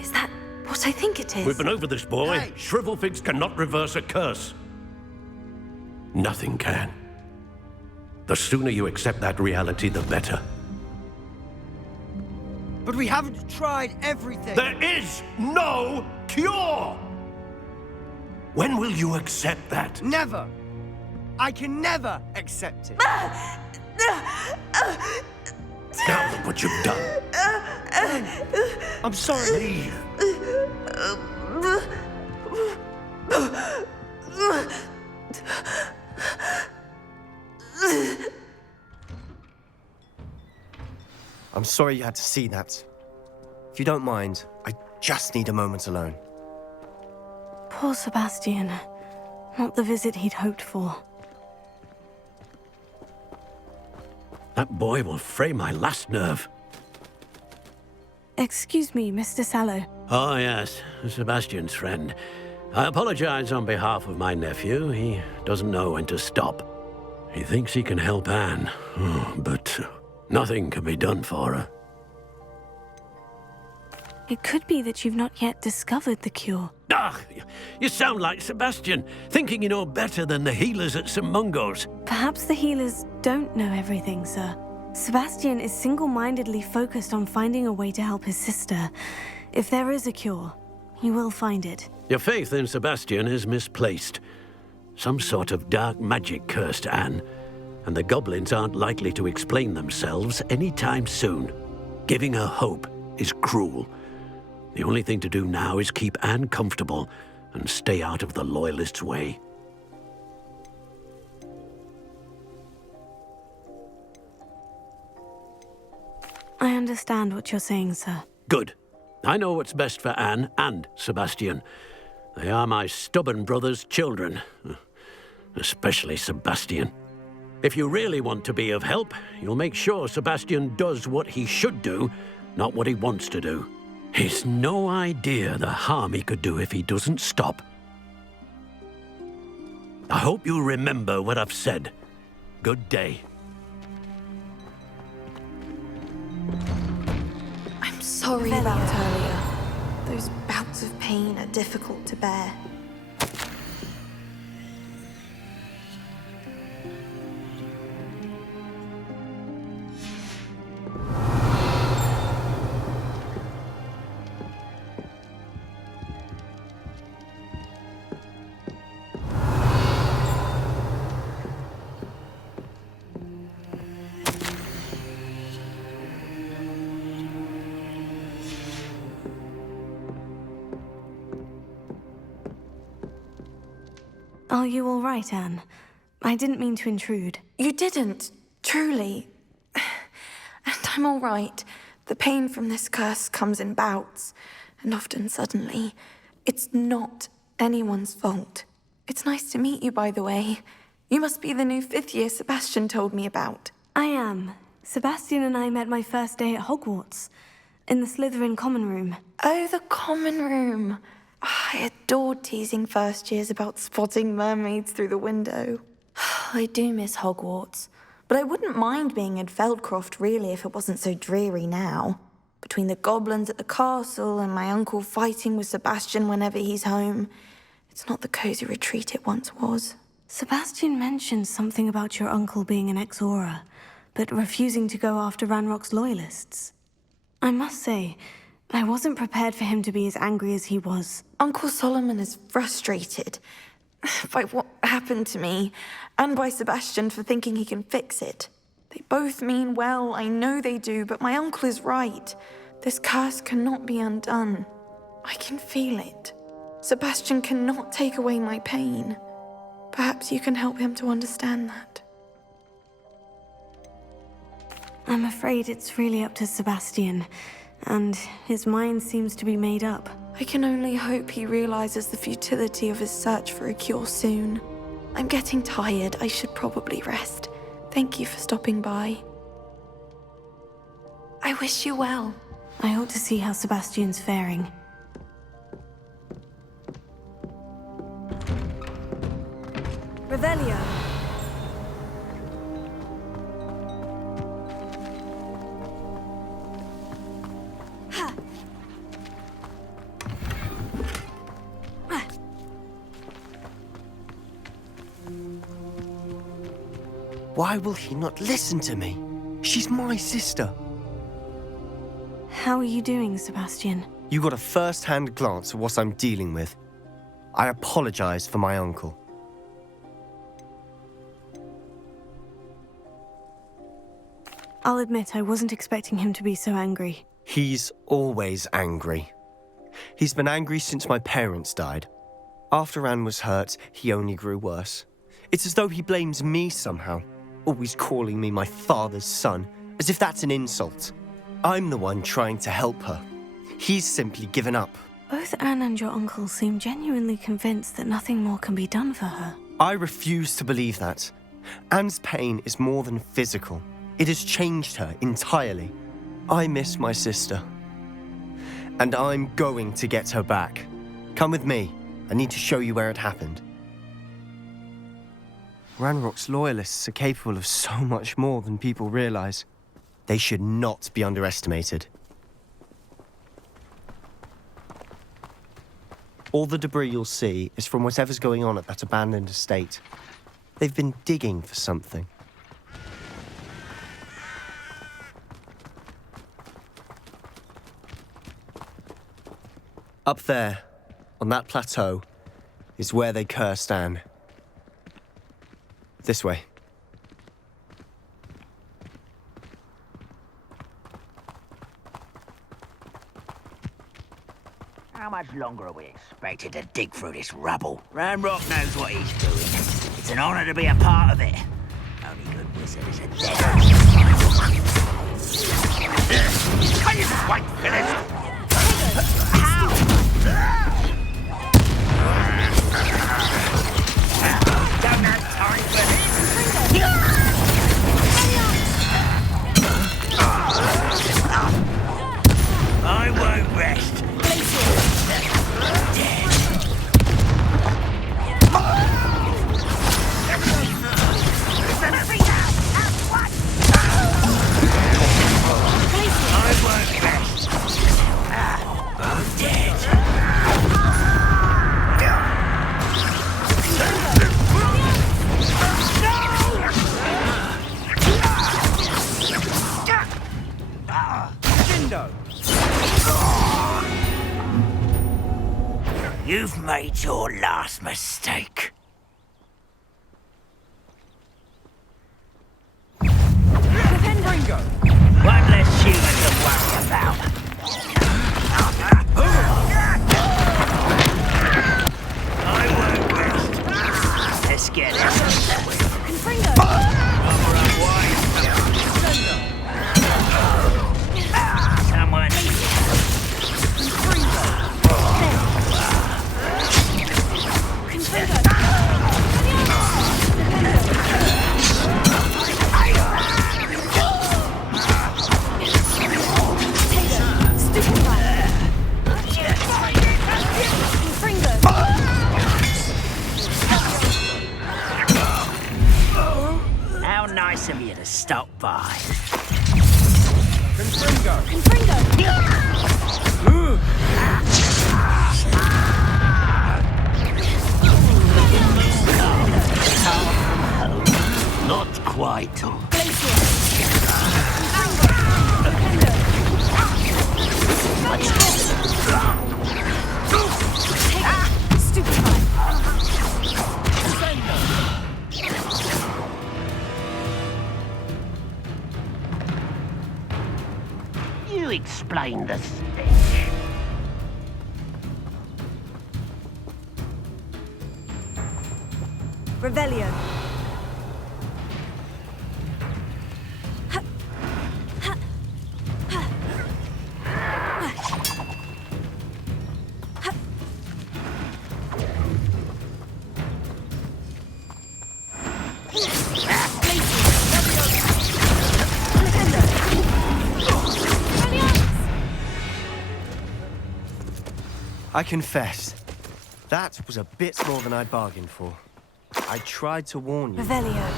Is that what I think it is? We've been over this, boy. Hey. Shrivelfigs cannot reverse a curse. Nothing can. The sooner you accept that reality, the better. But we haven't tried everything. There is no cure! When will you accept that? Never. I can never accept it. Now look what you've done. I'm sorry. Leave. I'm sorry you had to see that. If you don't mind, I just need a moment alone. Poor Sebastian. Not the visit he'd hoped for. That boy will fray my last nerve. Excuse me, Mr. Sallow. Oh, yes, Sebastian's friend. I apologize on behalf of my nephew. He doesn't know when to stop. He thinks he can help Anne, but nothing can be done for her. It could be that you've not yet discovered the cure. Ah, you sound like Sebastian, thinking you know better than the healers at St. Mungo's. Perhaps the healers don't know everything, sir. Sebastian is single-mindedly focused on finding a way to help his sister. If there is a cure, he will find it. Your faith in Sebastian is misplaced. Some sort of dark magic cursed Anne, and the goblins aren't likely to explain themselves anytime soon. Giving her hope is cruel. The only thing to do now is keep Anne comfortable and stay out of the Loyalists' way. I understand what you're saying, sir. Good. I know what's best for Anne and Sebastian. They are my stubborn brother's children. Especially Sebastian. If you really want to be of help, you'll make sure Sebastian does what he should do, not what he wants to do. He's no idea the harm he could do if he doesn't stop. I hope you'll remember what I've said. Good day. I'm sorry about earlier. Those bouts of pain are difficult to bear. Are you all right, Anne? I didn't mean to intrude. You didn't, truly. And I'm all right. The pain from this curse comes in bouts, and often suddenly. It's not anyone's fault. It's nice to meet you, by the way. You must be the new 5th year Sebastian told me about. I am. Sebastian and I met my first day at Hogwarts, in the Slytherin common room. Oh, the common room. I adored teasing first years about spotting mermaids through the window. I do miss Hogwarts, but I wouldn't mind being in Feldcroft really if it wasn't so dreary now. Between the goblins at the castle and my uncle fighting with Sebastian whenever he's home, it's not the cozy retreat it once was. Sebastian mentioned something about your uncle being an ex-Auror, but refusing to go after Ranrock's loyalists. I must say, I wasn't prepared for him to be as angry as he was. Uncle Solomon is frustrated by what happened to me, and by Sebastian for thinking he can fix it. They both mean well, I know they do, but my uncle is right. This curse cannot be undone. I can feel it. Sebastian cannot take away my pain. Perhaps you can help him to understand that. I'm afraid it's really up to Sebastian, and his mind seems to be made up. I can only hope he realizes the futility of his search for a cure soon. I'm getting tired. I should probably rest. Thank you for stopping by. I wish you well. I ought to see how Sebastian's faring. Revelio. Why will he not listen to me? She's my sister. How are you doing, Sebastian? You got a first-hand glance at what I'm dealing with. I apologize for my uncle. I'll admit I wasn't expecting him to be so angry. He's always angry. He's been angry since my parents died. After Anne was hurt, he only grew worse. It's as though he blames me somehow, always calling me my father's son, as if that's an insult. I'm the one trying to help her. He's simply given up. Both Anne and your uncle seem genuinely convinced that nothing more can be done for her. I refuse to believe that. Anne's pain is more than physical. It has changed her entirely. I miss my sister. And I'm going to get her back. Come with me. I need to show you where it happened. Ranrock's loyalists are capable of so much more than people realize. They should not be underestimated. All the debris you'll see is from whatever's going on at that abandoned estate. They've been digging for something. Up there, on that plateau, is where they cursed Anne. This way. How much longer are we expected to dig through this rubble? Ranrock knows what he's doing. It's an honor to be a part of it. Only good wizard is a dead. Can you quite finished? Don't have time for this. I won't rest. You've made your last mistake. Confringo! One less human to worry about. I work best. Let's get it. Confringo! Someone How nice of you to stop by. Confringo! Not quite. You explain the stench. Revelio. I confess, that was a bit more than I'd bargained for. I tried to warn you. Revelio.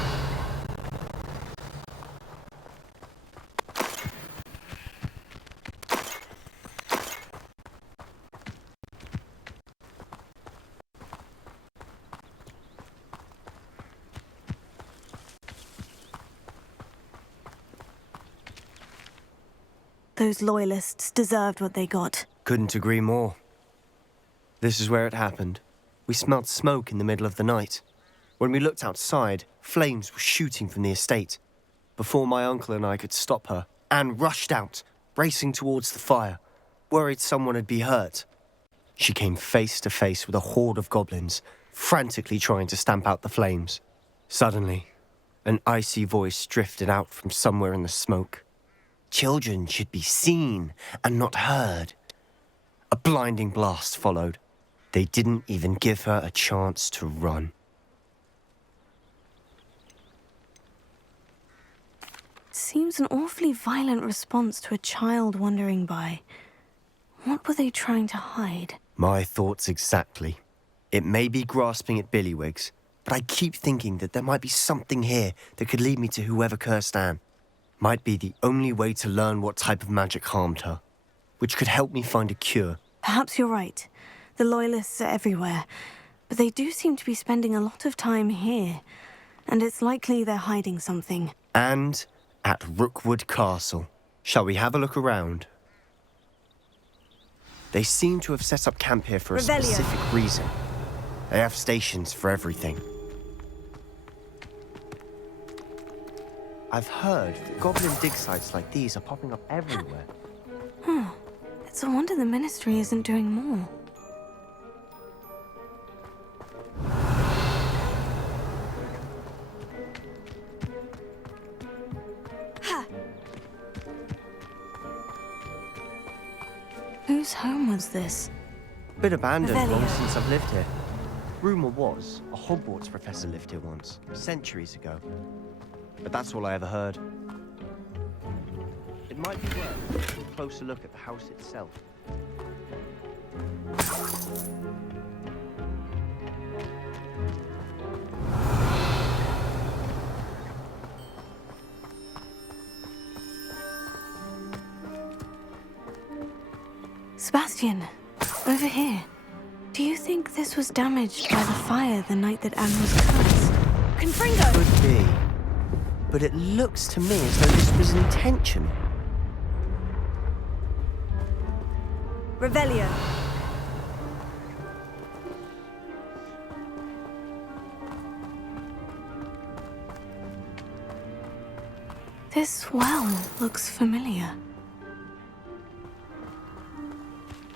Those loyalists deserved what they got. Couldn't agree more. This is where it happened. We smelled smoke in the middle of the night. When we looked outside, flames were shooting from the estate. Before my uncle and I could stop her, Anne rushed out, racing towards the fire, worried someone would be hurt. She came face to face with a horde of goblins, frantically trying to stamp out the flames. Suddenly, an icy voice drifted out from somewhere in the smoke. Children should be seen and not heard. A blinding blast followed. They didn't even give her a chance to run. Seems an awfully violent response to a child wandering by. What were they trying to hide? My thoughts exactly. It may be grasping at Billywigs, but I keep thinking that there might be something here that could lead me to whoever cursed Anne. Might be the only way to learn what type of magic harmed her, which could help me find a cure. Perhaps you're right. The Loyalists are everywhere, but they do seem to be spending a lot of time here, and it's likely they're hiding something. And at Rookwood Castle. Shall we have a look around? They seem to have set up camp here for a specific reason. They have stations for everything. I've heard that goblin dig sites like these are popping up everywhere. It's a wonder the Ministry isn't doing more. Whose home was this? Been abandoned Revelio. long since I've lived here. Rumour was, a Hogwarts professor lived here once, centuries ago. But that's all I ever heard. It might be worth taking a closer look at the house itself. Sebastian, over here. Do you think this was damaged by the fire the night that Anne was cursed? Confringo! Could be. But it looks to me as though this was intentional. Revelio. This well looks familiar.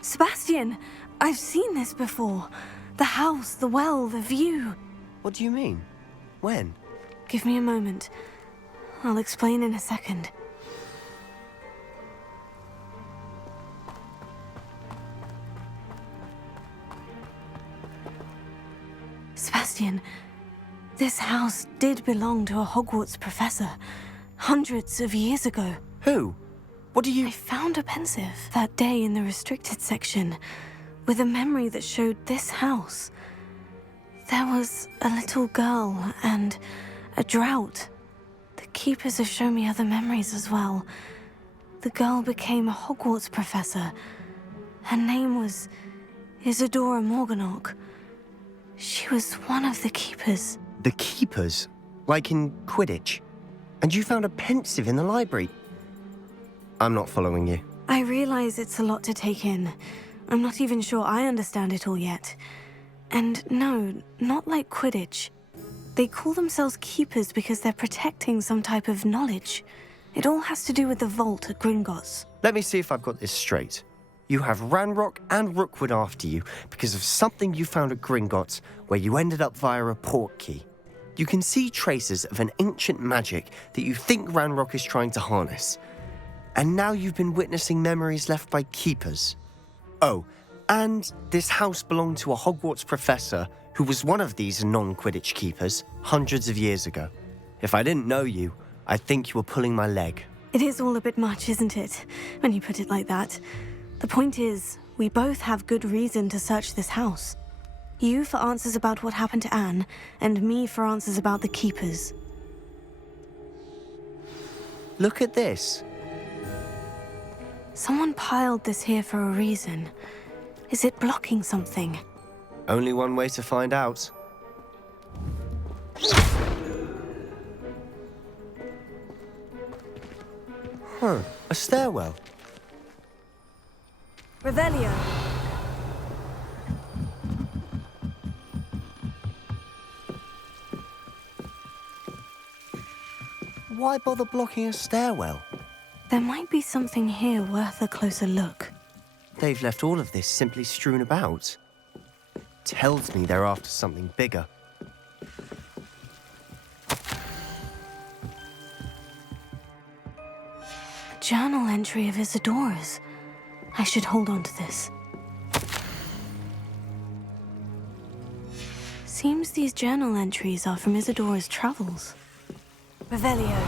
Sebastian, I've seen this before. The house, the well, the view. What do you mean? When? Give me a moment. I'll explain in a second. Sebastian, this house did belong to a Hogwarts professor, hundreds of years ago. Who? What do you... I found a pensive that day in the restricted section, with a memory that showed this house. There was a little girl and a drought. The keepers have shown me other memories as well. The girl became a Hogwarts professor. Her name was Isadora Morganach. She was one of the keepers. The keepers? Like in Quidditch? And you found a pensive in the library? I'm not following you. I realize it's a lot to take in. I'm not even sure I understand it all yet. And no, not like Quidditch. They call themselves keepers because they're protecting some type of knowledge. It all has to do with the vault at Gringotts. Let me see if I've got this straight. You have Ranrock and Rookwood after you because of something you found at Gringotts where you ended up via a portkey. You can see traces of an ancient magic that you think Ranrock is trying to harness. And now you've been witnessing memories left by keepers. Oh, and this house belonged to a Hogwarts professor who was one of these non-Quidditch keepers hundreds of years ago. If I didn't know you, I'd think you were pulling my leg. It is all a bit much, isn't it, when you put it like that? The point is, we both have good reason to search this house. You for answers about what happened to Anne, and me for answers about the keepers. Look at this. Someone piled this here for a reason. Is it blocking something? Only one way to find out. Huh, a stairwell. Revelio. Why bother blocking a stairwell? There might be something here worth a closer look. They've left all of this simply strewn about. Tells me they're after something bigger. A journal entry of Isadora's. I should hold on to this. Seems these journal entries are from Isadora's travels. Revelio.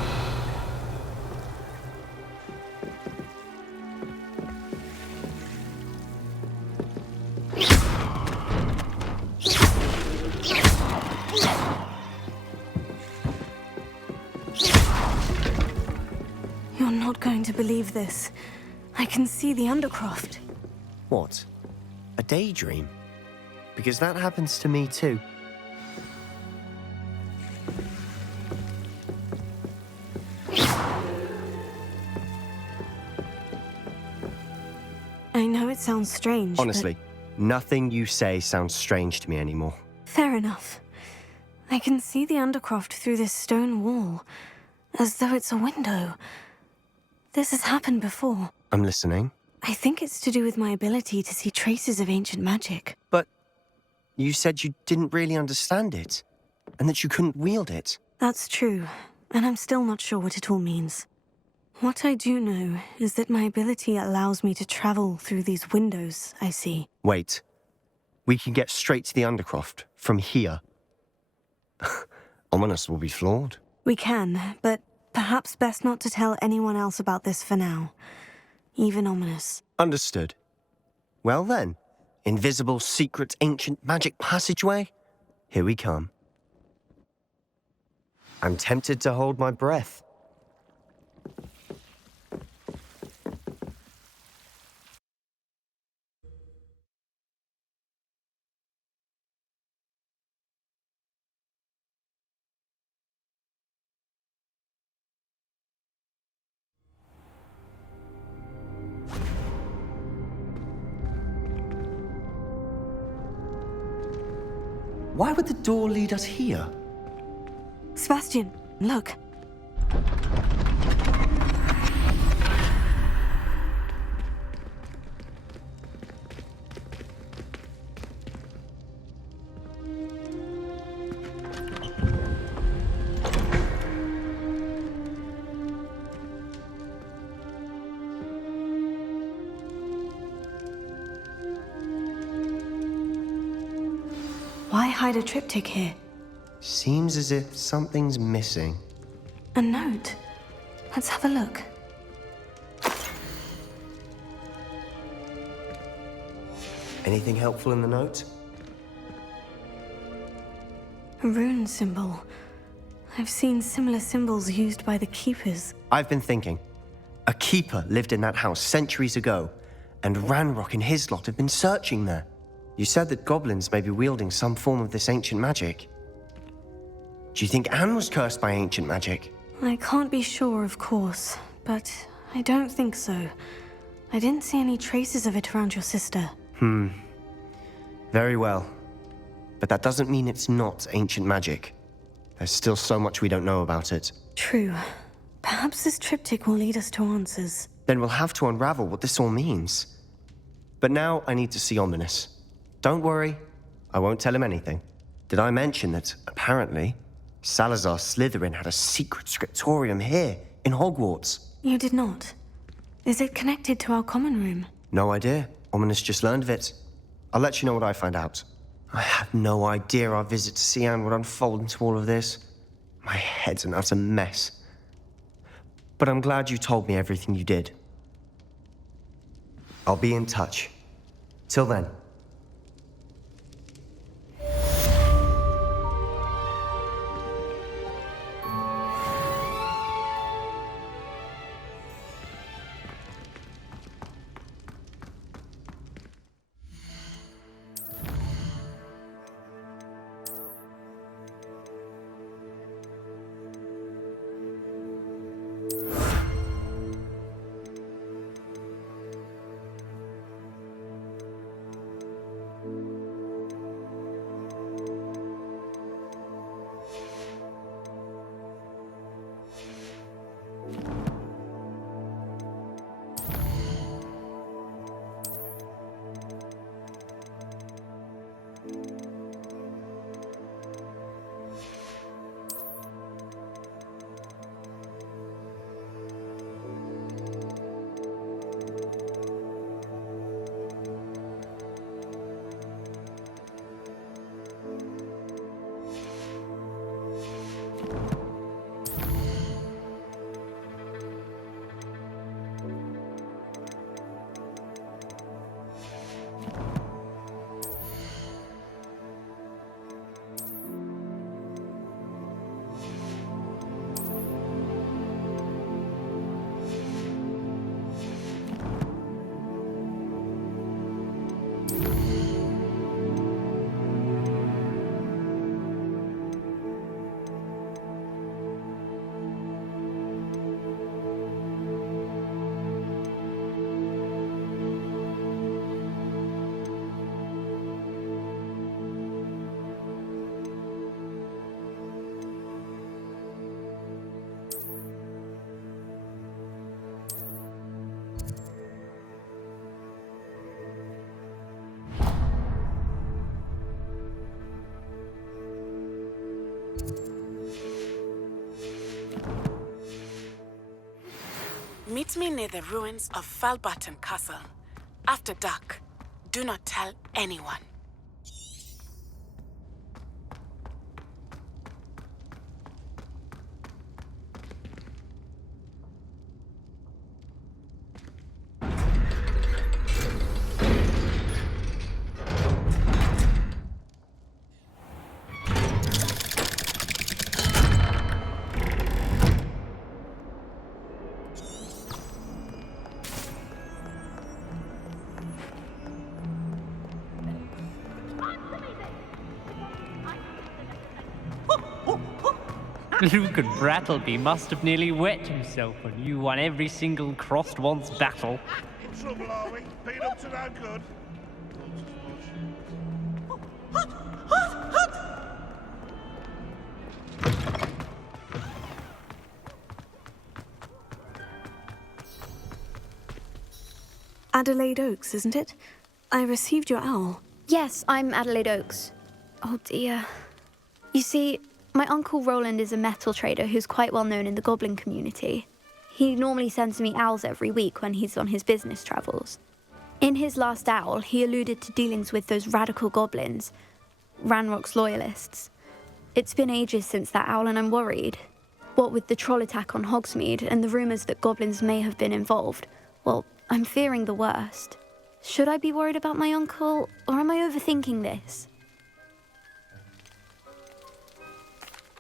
You're not going to believe this. I can see the Undercroft. What? A daydream? Because that happens to me too. I know it sounds strange, Honestly, nothing you say sounds strange to me anymore. Fair enough. I can see the Undercroft through this stone wall, as though it's a window. This has happened before. I'm listening. I think it's to do with my ability to see traces of ancient magic. But you said you didn't really understand it, and that you couldn't wield it. That's true, and I'm still not sure what it all means. What I do know is that my ability allows me to travel through these windows I see. Wait. We can get straight to the Undercroft from here. Ominous will be flawed. We can, but perhaps best not to tell anyone else about this for now. Even Ominous. Understood. Well then, invisible, secret, ancient magic passageway? Here we come. I'm tempted to hold my breath. Why would the door lead us here? Sebastian, look. Why hide a triptych here? Seems as if something's missing. A note. Let's have a look. Anything helpful in the note? A rune symbol. I've seen similar symbols used by the keepers. I've been thinking. A keeper lived in that house centuries ago, and Ranrock and his lot have been searching there. You said that goblins may be wielding some form of this ancient magic. Do you think Anne was cursed by ancient magic? I can't be sure, of course, but I don't think so. I didn't see any traces of it around your sister. Very well. But that doesn't mean it's not ancient magic. There's still so much we don't know about it. True. Perhaps this triptych will lead us to answers. Then we'll have to unravel what this all means. But now I need to see Ominous. Don't worry, I won't tell him anything. Did I mention that, apparently, Salazar Slytherin had a secret scriptorium here, in Hogwarts? You did not. Is it connected to our common room? No idea. Ominous just learned of it. I'll let you know what I find out. I had no idea our visit to Cian would unfold into all of this. My head's an utter mess. But I'm glad you told me everything you did. I'll be in touch. Till then. Meet me near the ruins of Falbarton Castle. After dark. Do not tell anyone. Luke and Brattleby must have nearly wet himself when you won every single crossed once battle. In trouble, are we? Been up to no good. Adelaide Oaks, isn't it? I received your owl. Yes, I'm Adelaide Oaks. Oh dear. You see, my uncle Roland is a metal trader who's quite well known in the goblin community. He normally sends me owls every week when he's on his business travels. In his last owl, he alluded to dealings with those radical goblins. Ranrock's loyalists. It's been ages since that owl and I'm worried. What with the troll attack on Hogsmeade and the rumours that goblins may have been involved, well, I'm fearing the worst. Should I be worried about my uncle, or am I overthinking this?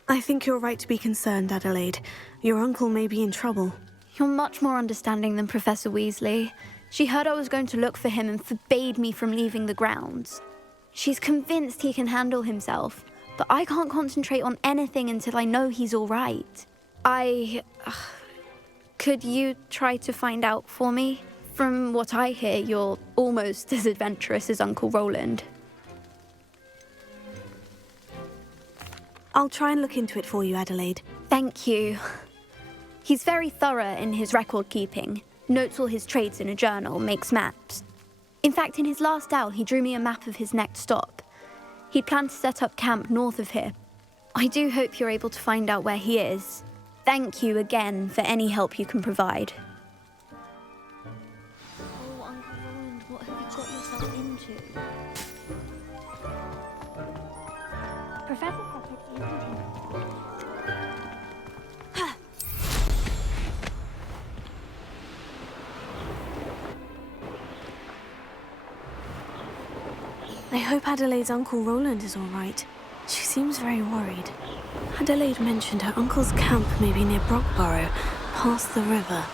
I think you're right to be concerned, Adelaide. Your uncle may be in trouble. You're much more understanding than Professor Weasley. She heard I was going to look for him and forbade me from leaving the grounds. She's convinced he can handle himself, but I can't concentrate on anything until I know he's all right. Could you try to find out for me? From what I hear, you're almost as adventurous as Uncle Roland. I'll try and look into it for you, Adelaide. Thank you. He's very thorough in his record keeping, notes all his trades in a journal, makes maps. In fact, in his last owl, he drew me a map of his next stop. He'd planned to set up camp north of here. I do hope you're able to find out where he is. Thank you again for any help you can provide. Oh, Uncle Roland, what have you got yourself into? Professor Patrick, you continue. I hope Adelaide's Uncle Roland is all right. She seems very worried. Adelaide mentioned her uncle's camp may be near Brockborough, past the river.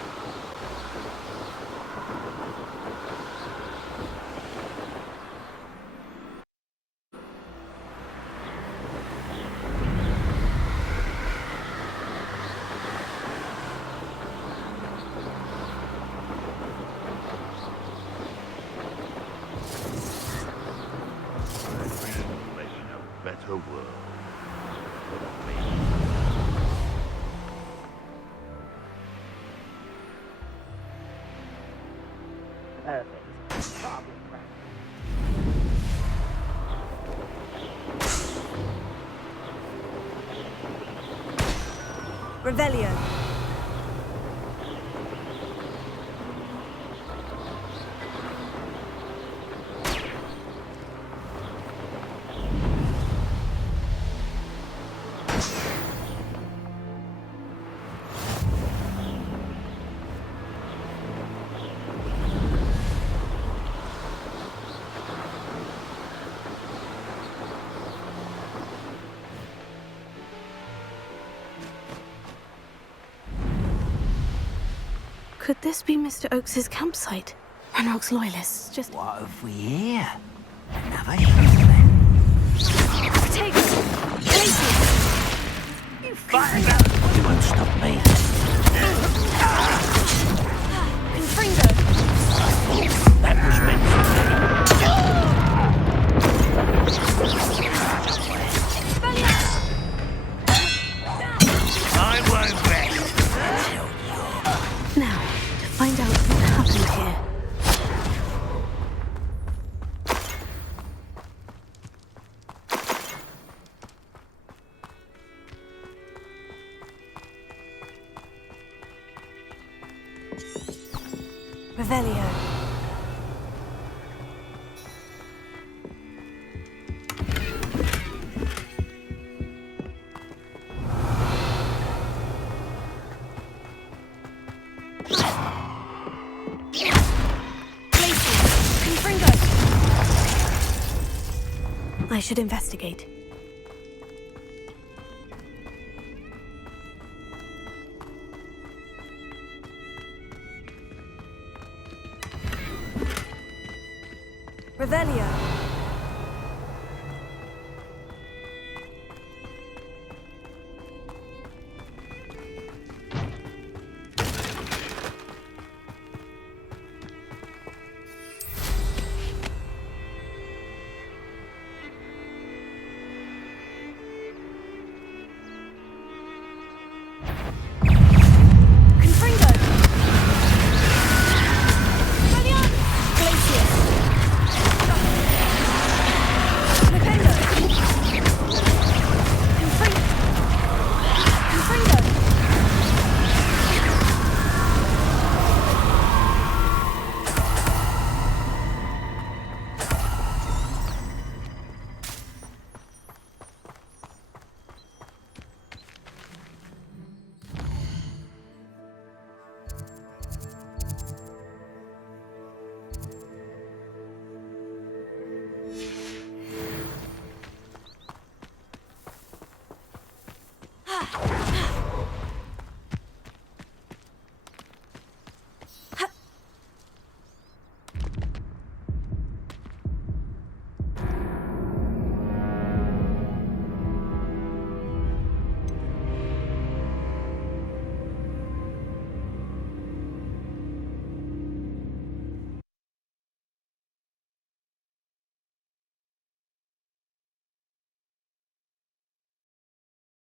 Better world. Revelio. Could this be Mr. Oakes's campsite? Ranrock's loyalists just... What have we here? Another human. Take it! You find out. You won't stop me. Confringo! That was meant for me. I won't rest. Now, to find out what happened here. Revelio. I should investigate. Revelio.